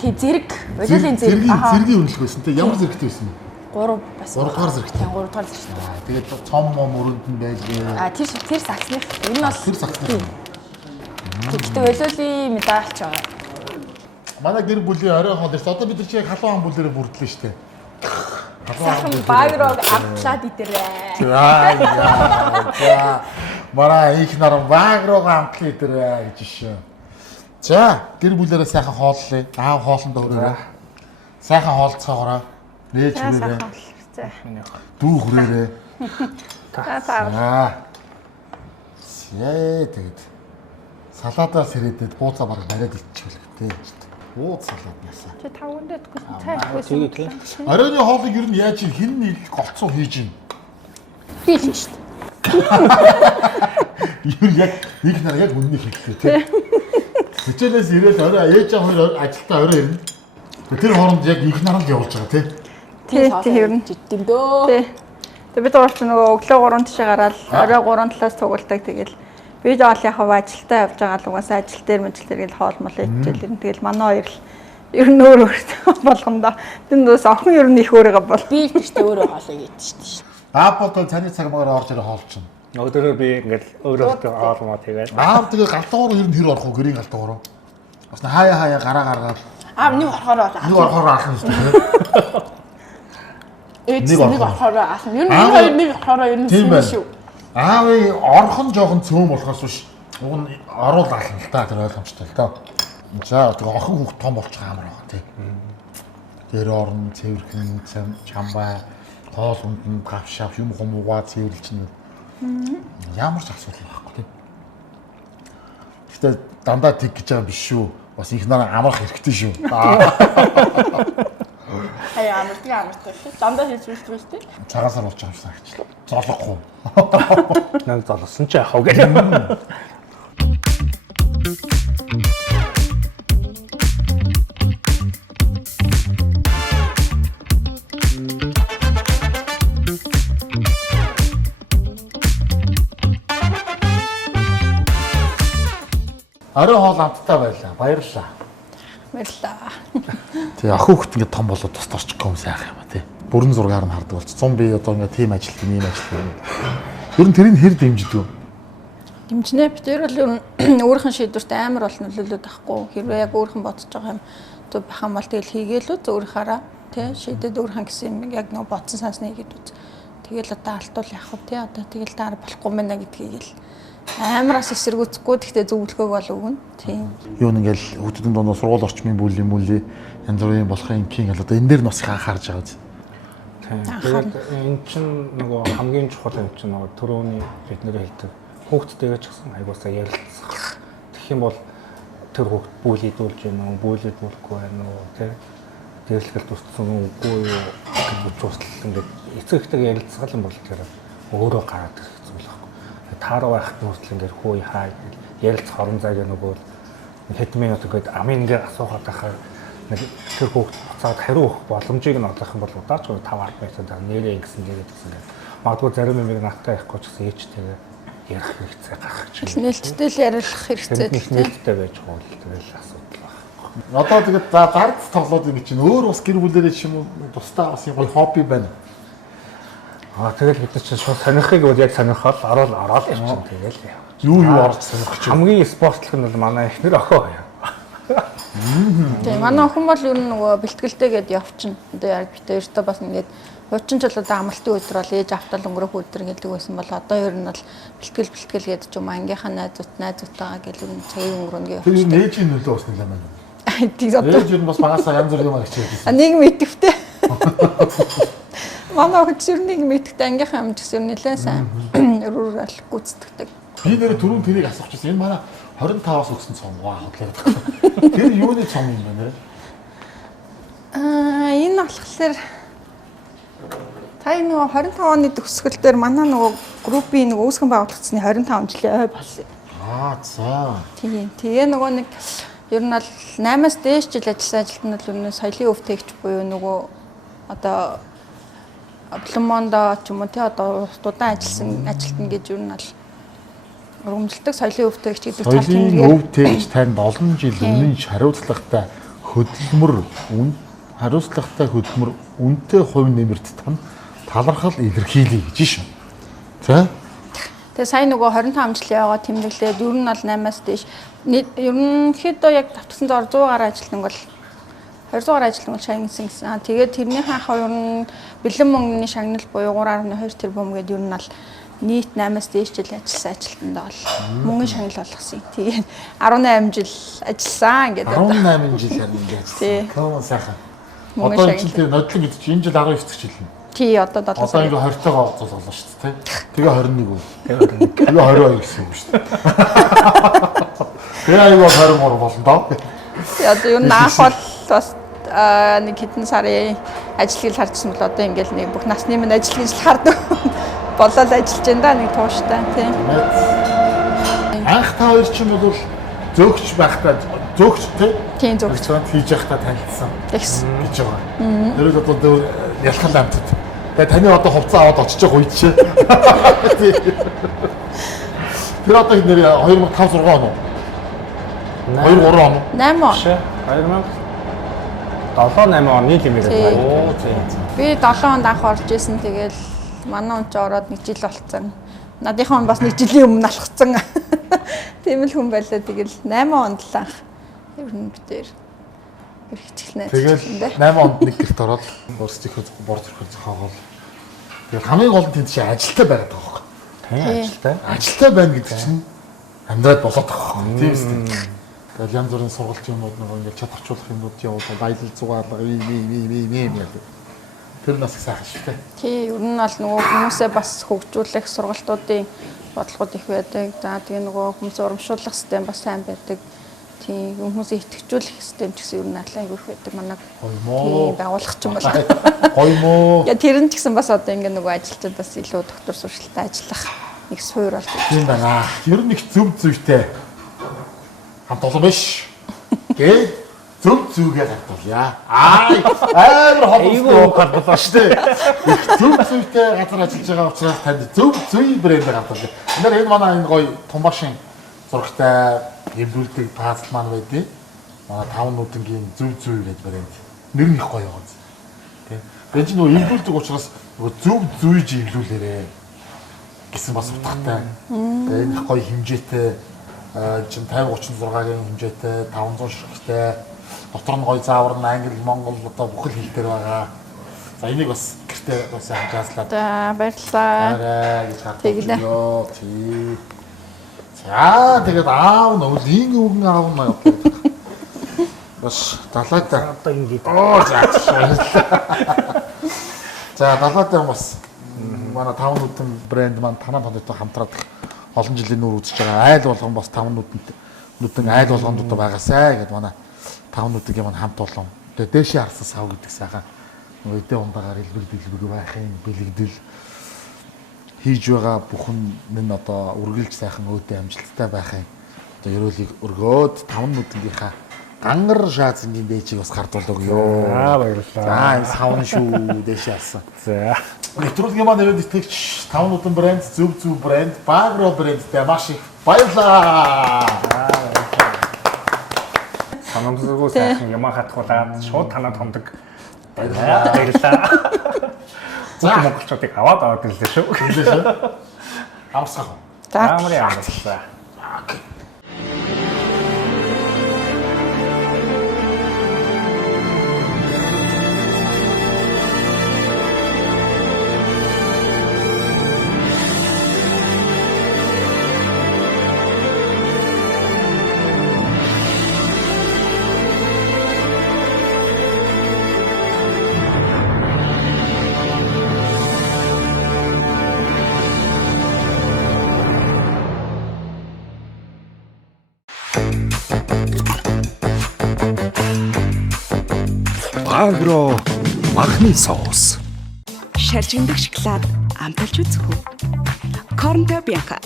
тий зэрэг, бодолын зэрэг. Зэргийн үнэлэх байсан те ямар зэрэгтэй байсан бэ? 3 бас 3 дугаар зэрэгтэй. 3 дугаар зэрэгтэй. Тэгээд цом мөрөнд нь байлээ. Тэр саксных. Энэ нь бол Тэр саксных. Гэхдээ болоолийн медальч байгаа. Манай гэр бүлийн орой хоол шүү. Одоо бид нар чи яг халуун ам бүлээрээ бүрдлээ шүү дээ. Сайхан Багрог амтлаад идэрээ. За. Мараа их наран Багрог амтлаа идэрээ гэж шүү. За, гэр бүлээрээ сайхан хооллоо. Аав хоолндоо өрөөрэй. Сайхан хоолцоогоорой. Нээж хүрээрэй. За. Дүү хүрээрэй. За. Тэгээд салаадаас ирээдээд бууцаа бараг бариад иччихвэл тээ. Бууц салааднаас. Чи тавгандаа цайхгүй тийм. Оройны хоолыг ер нь яаж хэн нэг голцоо хийж ийн. Би л шүү дээ. Юу яг нэг нар яг үннийг хэллээ тий. Хичээлээс ирээл орой ээж аа хоёр ажилдаа орой ирнэ. Тэр хооронд яг их наранд явуулж байгаа тий. Тийм ер нь. Жиддэм дөө. Тий. Тэгээ бид уурч нөгөө өглөө 3 тишээ гараад орой 3 талаас цугулдаг тэгэл би жоол яхав ажилдаа явж байгаа л угаасаа ажил дээр гэл хоол мол ичээл ирнэ. Тэгэл манай хоёр л ер нь өөр болгондоо тэндээс охин ер нь их өөрийгөө бол Би л ч өөрөө хоолой гээд шүү дээ. Аапото цааны цагмаар орж ирээ хоолчихно. Өдөрөө би ингээл өөрөө аалмаа тэгээд. Аав тэгээ галтгуур ер нь хэр орох уу гэрийн галтгуур. Бас хаяа гараа гаргаад Нэг орохоор нэг орохоор алах юм шүү дээ. нэг орохоор алах. Ер нь нэг орохоор ер нь шүү. Аавын орхон жоохон цөм болохоос биш. Уг нь оруул ална л та тэр ойлгомжтой л доо. За тэгээ охин хүүхд том болчих амар байгаа тий. Тэр орн цэвэрхэн чамбай хоол унд гавшав юм хумуугаа цэвэрлчихнэ. Ямар ч асуудал байхгүй тий. Гэхдээ дандаа тэг гэж байгаа биш шүү. Бас их нараа амрах хэрэгтэй шүү. Амартай. Дандаа хийж үздэг шүү дээ. Цагаасаар болж байгаа юм санагчлаа. Золохгүй. Нэг золсон ч яхав гэх юм. Орой хоол амттай байлаа. Баярлалаа. баярлаа. Тэгээ охин хөхт ингээд том болоод тус орчих юм сайхан юм а тий. Бүрэн зургаар нь хардаг болчих. 100 би одоо ингээд тим ажил тийм ажил. Ер нь тэрийг хэр дэмждэг вэ? Дэмжнэ битэр бол ер нь өөрийнх нь шийдвэрт амар бол нөлөөлөд байхгүй. Хэрвээ яг өөрийнх нь бодож байгаа юм зөв байх юм бол тэгэл хийгээл үү өөрийнхаараа тий шийдэд өөрийнх гэсэн юм яг нэг бодсон санснаа хийгээд үз. Тэгэл одоо алтуул явах уу тий одоо тэгэл дараа болохгүй мэнэ гэдгийг л амараас эсэргүүцэхгүй гэхдээ зөвлөгөөг бол өгнө. Тийм. Юу нэгэл хүүхдүүдийн дондоо сургууль орчмын бүлийн янз бүрийн болохын кинг л одоо энэ дээр нас анхаарж байгаа үз. Тэгээд эн чинь нөгөө хамгийн чухал юм чинь нөгөө төрөүний бидний хэлдэг хүүхдтэйгээ ч гэсэн айгуусаа ярилцах. Тэгэх юм бол тэр хүүхд бүлийдүүлж байна уу, бүлийдүүлэхгүй байна уу, тий? Дээрлэхэл тусцсан үгүй юу гэж уустлал ингээд эцэг ихтэйгээ ярилцгал юм бол тэр өөрөө гараад ирэх зүйл байхгүй. Тааруу байхад нүртэл ингээд хөөе хаа ярилцах орон зайг нөгөө хэдэн минут ингээд амин ингээд асуухад байхаар нэг тэр хүүхд буцаад хариу өгөх боломжийг нь олох юм бол удаач 5-10 минутаар нэрээ ингэсэн гэсэн ингээд магадгүй зарим юм нааттай явахгүй ч гэсэн ээжтэйгээ ярих хэрэгцээ гарах гэж байна. Нээлттэй л ярих хэрэгцээ нээлттэй байж байгаа бол тэгэл асуудал байна. Одоо тэгээд дард тоглоод ингэ чинь өөр бас гэр бүлэрээ ч юм уу тусдаа бас юм гоё хобби байна. Тэгэл бид нар чинь шууд сонирхыг бол яг сонирхоод ороод ирчихсэн тэгэл. Юу орж сонирхож байна. Хамгийн спортлог нь бол манай эхнэр охин байна. Тийм манай охин бол ер нь нөгөө бэлтгэлтэйгээд явчихна. Одоо яг битээ өөртөө бас ингээд хуучин ч бол одоо амралтын өдөр бол ээж автал өнгөрөх өдөр гэдэг байсан бол одоо ер нь бол бэлтгэл гэдэг ч юм ангийнхаа найзуудтайгаа гэл ер нь цагийн өнгөрөнгөө явчихна. Тэр ээжийн нөлөө бас нэлээд байна. Тийм одоо ээж ер нь бас багасаа янз бүрийн юм хичээдэг. Нийгэм идэвхтэй. Манай охин ч ер нь нийгэм идэвхтэй ангийнхаа юм ч гэсэн нэлээд сайн өрөөрөл гүйцэтгэдэг. Би нэрээ түрүүн тэрийг асуучихсан. Энэ манай 25-аас өгсөн цом ваа хотлоо. Тэр юуны цом юм бэ нэрэ? Энэ болохоор та нөгөө 25 оны төгсгөл дээр манай нөгөө группийн нөгөө үүсгэн байгуулагдсны 25 жилийн ой болсон. За. Тийм. Тэгээ нөгөө нэг ер нь бол 8-аас дээш жил ажилласан ажилтнууд бол ер нь соёлын өвтөгч буюу нөгөө одоо Плумондо ч юм уу тий одоо удаан ажилласан ажилтна гэж ер нь бол өргөмжилдэг соёлын өвтөгч гэдэг тал тэмдгээр соёлын өвтөгч танд олон жил өмнө хариуцлагатай хөдөлмөр үнэтэй хувь нэмэрт тань талархал илэрхийлье гэж шүү. Тэ? Тэгээ сайн нөгөө 25 жилийн яваа тэмдэглээд ер нь бол 8-аас дээш ерөнхийдөө яг давтсан зор 100 гаруй ажилтнаг бол 200 гаруй ажилтнаг бол шагнасан гэсэн. Тэгээд тэрнийхээ хаа ер нь бэлэн мөнгөний шагнал буюу 3.2 тэрбум гэдэг ер нь бол нийт 8-аас дээш жил ажилласан ажилтнанд бол мөнгөний шагнал болгосон. Тэгээд 18 жил ажилласан гэдэг. 18 жил харин ажилласан. Ком сайхан. Одоо энэ жил нодлон гэдэг чинь энэ жил 19 дэх жил нь. Тий одоо 7 сар. Одоо ингээ 20-тойгоо зулглаа шүү дээ. Тэгээ 21 үү. Тэгээ 22 гэсэн юм шүү дээ. Тэгээ аюул 23 болно доо. Тий одоо юу наах бол бас нэг хэдэн сарын ажил харчихсан бол одоо ингээл нэг бүх насны минь ажил гэж хардаг. Болоод ажиллаж байна да нэг тууштай тий. Анх та хоёр ч юм бол зөөгч байхдаа зөөгч тий. Тийм зөөгч хийж байхдаа танилцсан. Тэгс гэж байгаа. Тэрэл одоо ялхал амтд. Тэгээ таны одоо хувцас аваад очиж байгаа үед чи. Тэр одоо нэр 2005 6 он уу? 2 3 он уу? 8 он. 2007 8 оны юм байна. Оо тийм. Би 7 онд анх орж исэн тэгэл манай он ч ороод 1 жил болцсон. Надынхаа он бас 1 жилийн өмнө алхацсан. Тийм л хүн байлаа тэгэл 8 онд л анх ер нь битээр хичээлнэ. Тэгэл 8 онд нэг гэрт ороод өөрсдийнхөө бор төрхөөр зохиогоол. Тэгэл хамгийн гол нь тэнд чи ажилтаа байгаад байгаа байхгүй. Тийм ажилтаа. Ажилтаа байна гэдэг чинь амьдраад болоод байгаа байхгүй. Тийм үстэй. Тэгэл янз бүрийн сургалт юмуд нэг ингээд чад орчуулах юмуд явуулаад аялал зугаалга ийм яа. Тэр нас их сайхан шүү дээ. Тий, ер нь бол нөгөө хүмүүсээ бас хөгжүүлэх сургалтуудын бодлогод их байдаг. За тэгээ нөгөө хүмүүсээ урамшуулах систем бас сайн байдаг. Тийм хүмүүсээ итгэжүүлэх систем ч гэсэн ер нь аль айгүйх байдаг манай. Тийм байгуулах ч юм бол. Гоё мó. Я тэр нь ч гэсэн бас одоо ингээд нөгөө ажилтнуудаас илүү доктор сургалтад ажиллах нэг суур бол. Тийм байна. Ер нь их зөв зүйтэй. Хамт олон биш. Гээ зөв зүйгээ хатуулъя. Амар холбоотой болоо шүү дээ. Зөв зүйтэй газар ажиллаж байгаа учраас танд зөв зүй брэндээр хатуулъя. Энэ манай энэ гоё том машин зурагтай эвлүүлдэг пазл маань байдیں۔ Манай 5 нүдэнгийн зөв зүй гэж брэнд. Нэр нь их гоё байгаа. Тэ. Тэгээд чи нөгөө эвлүүлдэг учраас нөгөө зөв зүйж эвлүүлээрээ гэсэн бас утгатай. Тэгээ энэ гоё хэмжээтэй чинь 50-36-гийн хэмжээтэй 500 ширхэгтэй дотор нь гоё заавар нь англи, монгол одоо бүх л хэл дээр байгаа. За энийг бас гэртээ бас хангааслаад. За баярлалаа. Арай гэж хатчихё. Тий. За тэгээд аав нь өвлийн өвгөн аав нь яваад. Бас далайдаа Одоо ингэж за далайдаа бас манай 5 нүдэн брэнд маань танаа тонтой хамтраад олон жилийн нүүр үзэж байгаа. Айл болгон бас 5 нүдэн айл болгонд одоо байгаасай гэд манай 5 нүдгийн маань хамт олон. Тэгээ дээшээ харсан сав гэдэг сайхан өдөө ундагаар илбэр байхын бэлэгдэл хийж байгаа бүхэн нь одоо үргэлж сайхан өөдөө амжилттай байхын одоо ерөөлийг өргөөд 5 нүдэнгийнхаа гангар шаазны дээчийг бас гардуулдаг ёо. баярлалаа. За энэ савн шүү дээшээ алсан. За. Нэвтрүүлгийн маань ирээд итгэвч 5 нүдэн брэнд, зөв брэнд, Bagro брэндтэй маш их баярлалаа. Санамсгүй сайхан юм хатгуулаад шууд танаад хондог. Баярлалаа. За монголчуудыг аваад аваад ирлээ шүү. Амсгах. За Амрын амарлаа. Bagro махны соус. Шаржигдах шоколад амталж үзэх үү? Cornetto Bianca.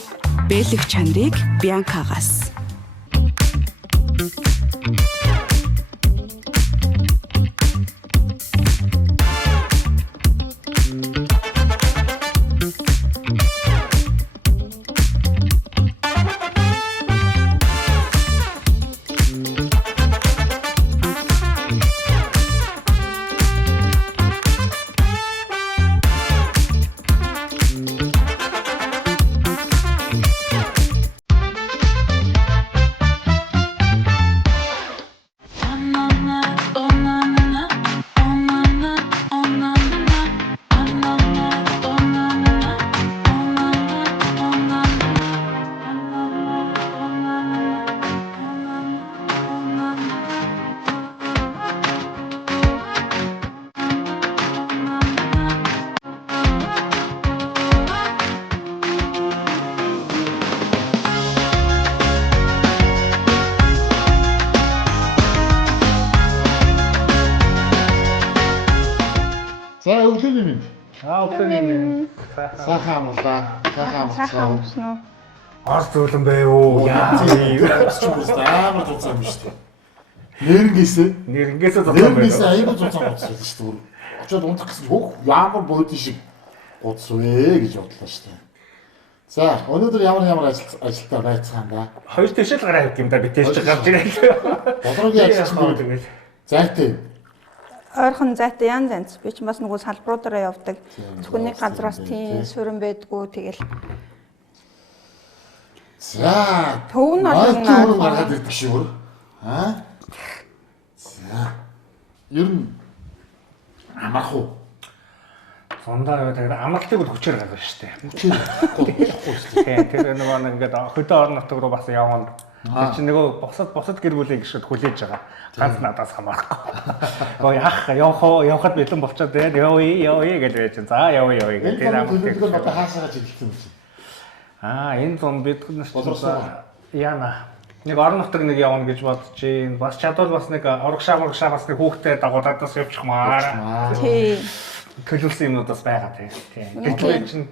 Бэлэг чанарыг Bianca-гаас. За өглөөний минь. Өглөөний Сайхан амлаа. Сайхан амарсан уу? Орц зөөлөн байв. Яа. Амар тулцаа юм шүү дээ. Нэрнгээсээ Нэрнгээсээ зодсон байв. айгүй тулцаа гоцсон шүү дээ. Очоод унтах гэсэн хөөх ямар бууди шиг гоц вэ гэж бодлоо шүү дээ. За өнөөдөр ямар ажилтаа байцгаана. Хоёр тэшэл гараа хийх юм да битээш гарч ирээ. Бодрогийн ажилтнууд тэгэл. зайтай. Ойрхон зайтай янз янз. Би ч бас нөгөө салбаруудаараа явдаг. Зөвхөн нэг газраас тийм суурин байдгүй тэгэл. За Төв нь гаргаад олно. ирдэг шүү. Аа? За. Ер нь амарх уу? Сондоо тэгээд амралтыг бол хүчээр гаргана шүү дээ. Хүчээр. Тийм тэр нөгөө ингээд хөдөө орон нутаг руу бас явна. Тэр чинь нөгөө босод гэр бүлээ гişэд хүлээж байгаа. Ганц надаас хамаарахгүй. Гоо явахад бэлэн болчиход тэгээд явъя гэж байж. За явъя гэж тэр амралтыг одоо хаасаагаа жилхэн юм чинь. энэ зам бид яана нэг орон нутаг нэг явна гэж бодож байна. Бас чадвал бас нэг урагшаа бас нэг хүүхдэд дагуулдаас явчихмаар. Тийм. Төлөвлөсөн юмнуудаас байгаа тийм. Гэтэл чинь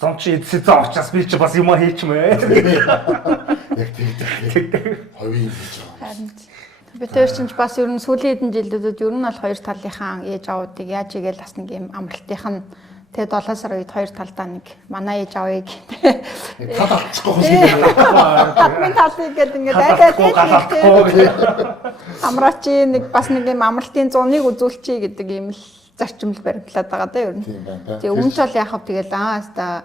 зам чи эцсээ очиж би чи бас юм хийчмээ. Яг тийм. Ховийн хийж байгаа. Харин бид хоёр ч бас ер нь сүүлийн хэдэн жилүүдэд ер нь бол хоёр талынхаа ээж аавуудыг яаж игээл бас нэг юм амралтынх нь тэгээд 7 сар үед хоёр талдаа нэг манай ээж аавыг Тал авчихгүй хүмүүс. Админ талыг гээд ингээд амраачи нэг бас нэг юм амралтын зуныг үзүүлчихье гэдэг юм л зарчим л баримтлаад байгаа да ер нь. Тийм байна. Тэгээ өмнө ч бол яхав тэгэл хаста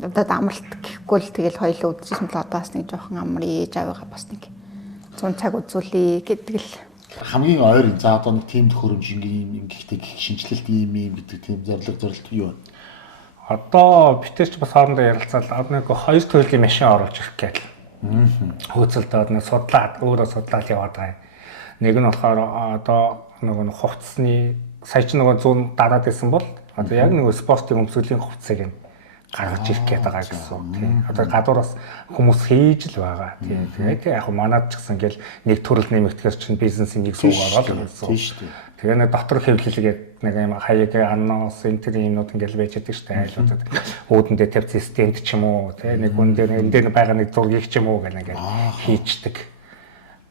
надад амралт гэхгүй л тэгэл хоёулаа үзчихсэн л одоо бас нэг жоохон амар ээж аваагаа бас нэг 100 цаг үзүүлээ гэдэг л хамгийн ойр за одоо нэг тим төхөөрөмж ингийн ингэхтэй шинжилэлт ийм гэдэг тийм зорилт юу вэ? Одоо битэрч бас хоорондоо ярилцаад нэг 2 төрлийн машин оруулж ирэх гээл. Хөөцөлдөө нэг судлаад өөрөө судлаад яваад байгаа. Нэг нь болохоор одоо нэг хувцсны сая ч нэг 100 дараад байсан бол одоо яг нэг спортын өмсгөлийн хувцсыг гаргаж ирэх гээд байгаа гэсэн. Тийм. Одоо гадуураас хүмүүс хийж л байгаа. Тийм. Тэгээд яг манад ч гэсэн ингээл нэг төрөл нэмэгдэхэр чинь бизнесийн нэг сууг ороод гэсэн. Тийм шүү дээ. Тэгээ нэг дотор хэвлэлгээд нэг юм хаяг анноос энэ юмнууд ингээл байж байгаа шүү дээ. Айлуудад өөдөндөө тавьсан стенд ч юм уу. Тийм. Нэг хүн дээр энэ дээр байгаа нэг зургийг ч юм уу гэх ингээд хийчдэг.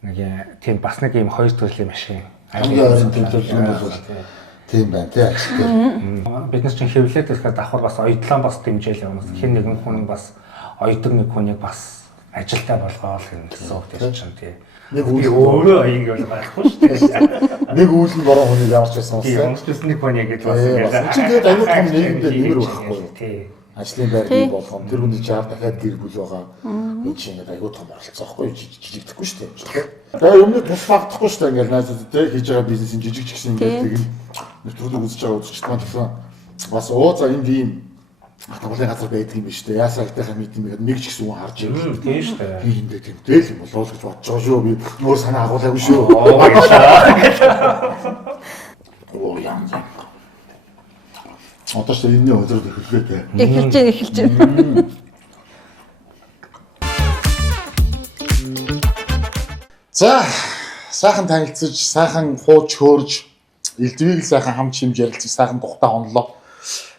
Нэг тийм бас нэг юм 2 төрлийн машин. Хамгийн ойрын төлөвлөлт бол тийм байна тийм. Бид нар чинь хэвлээд ирэхэд давхар бас оёдлон бас дэмжээл явна. Хэн нэгэн хүн бас оёдог нэг хүнийг бас ажилтаа болгоол гэсэн үг тийм чинь тийм. Нэг үгүй өөрөө аяг бол байхгүй шүү дээ. Нэг үйл нь бороо хүнийг авч байсан тийм уусаа. өмсөс нэг хүн яг л бас ингээд. Чи тэгээд аюул том нийгэмдээ нэмэр байхгүй юу? Тийм. Ажлын байр бий болгоом тэр хүний чаар дахиад гэр бүл байгаа. Энэ чинь ингээд аюул том оролцоо байхгүй жижигдэхгүй шүү дээ. Тэгээ өмнө туслагдахгүй шүү дээ ингээд найзууд те хийж байгаа бизнесийн жижиг ч гэсэн ингээд тийм нэвтрүүлэг үзэж байгаа үзэгчд маань гэсэн бас за энд ийм хатгалын газар байдаг юм биш үү? Яасаа ихтэй мэд юм гээд нэг ч гэсэн хүн харж байгаа. Тийм шүү дээ. Би эндээ тэмдээл юм болоо л гэж бодож байгаа шүү. Би нөр санаа агуулаагүй шүү. Оо яа. Одоо ч энэ өдрөд эхлэхээ. эхэлж байна. За сайхан танилцж, сайхан хууч хөөрж, элдвийг сайхан хамт шимж ярилцж, сайхан тухтай хонлоо.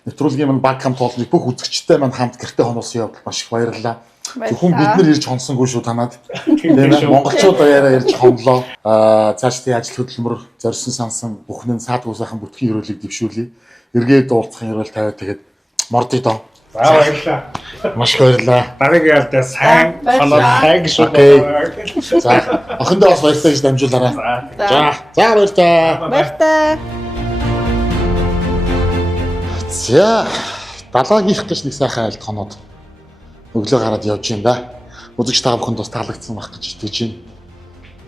Нэвтрүүлгийн маань баг хамт олныг бүх үзэгчтэй маань хамт гэртээ хоноосон явдал маш их баярлалаа. Зөвхөн бид нар ирж хонсонгүй шүү танаад. Тийм ээ монголчууд баяраа ирж хонлоо. Цаашдын ажил хөдөлмөр зорьсон сансан бүхнэн саадгүй сайхан бүтгийн хөрөлийг дэвшүүлье. Эргээд уулзахын хөрөл тавиад тэгээд мордё доо. За баярлалаа. Маш их баярлалаа. Дараагийн ялдаа сайн хоноод хайг шүү. За охиндоо бас баярлалаа гэж дамжуулаарай. За баярлалаа. Баяртай. За далаагийнх гэж нэг сайхан айлт хоноод өглөө гараад явж байна да. Үзэгч та бүхэнд бас таалагдсан байх гэж итгэж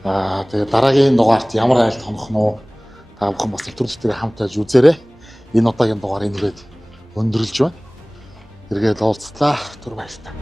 байна. Тэгээд дараагийн дугаарт ямар айлт хонох нь уу? Та бүхэн бас нэвтрүүлэгтээ хамт байж үзээрэй. Энэ удаагийн дугаар энэгээд өндөрлж байна. Эргээд уулзлаа. Түр баярлалаа.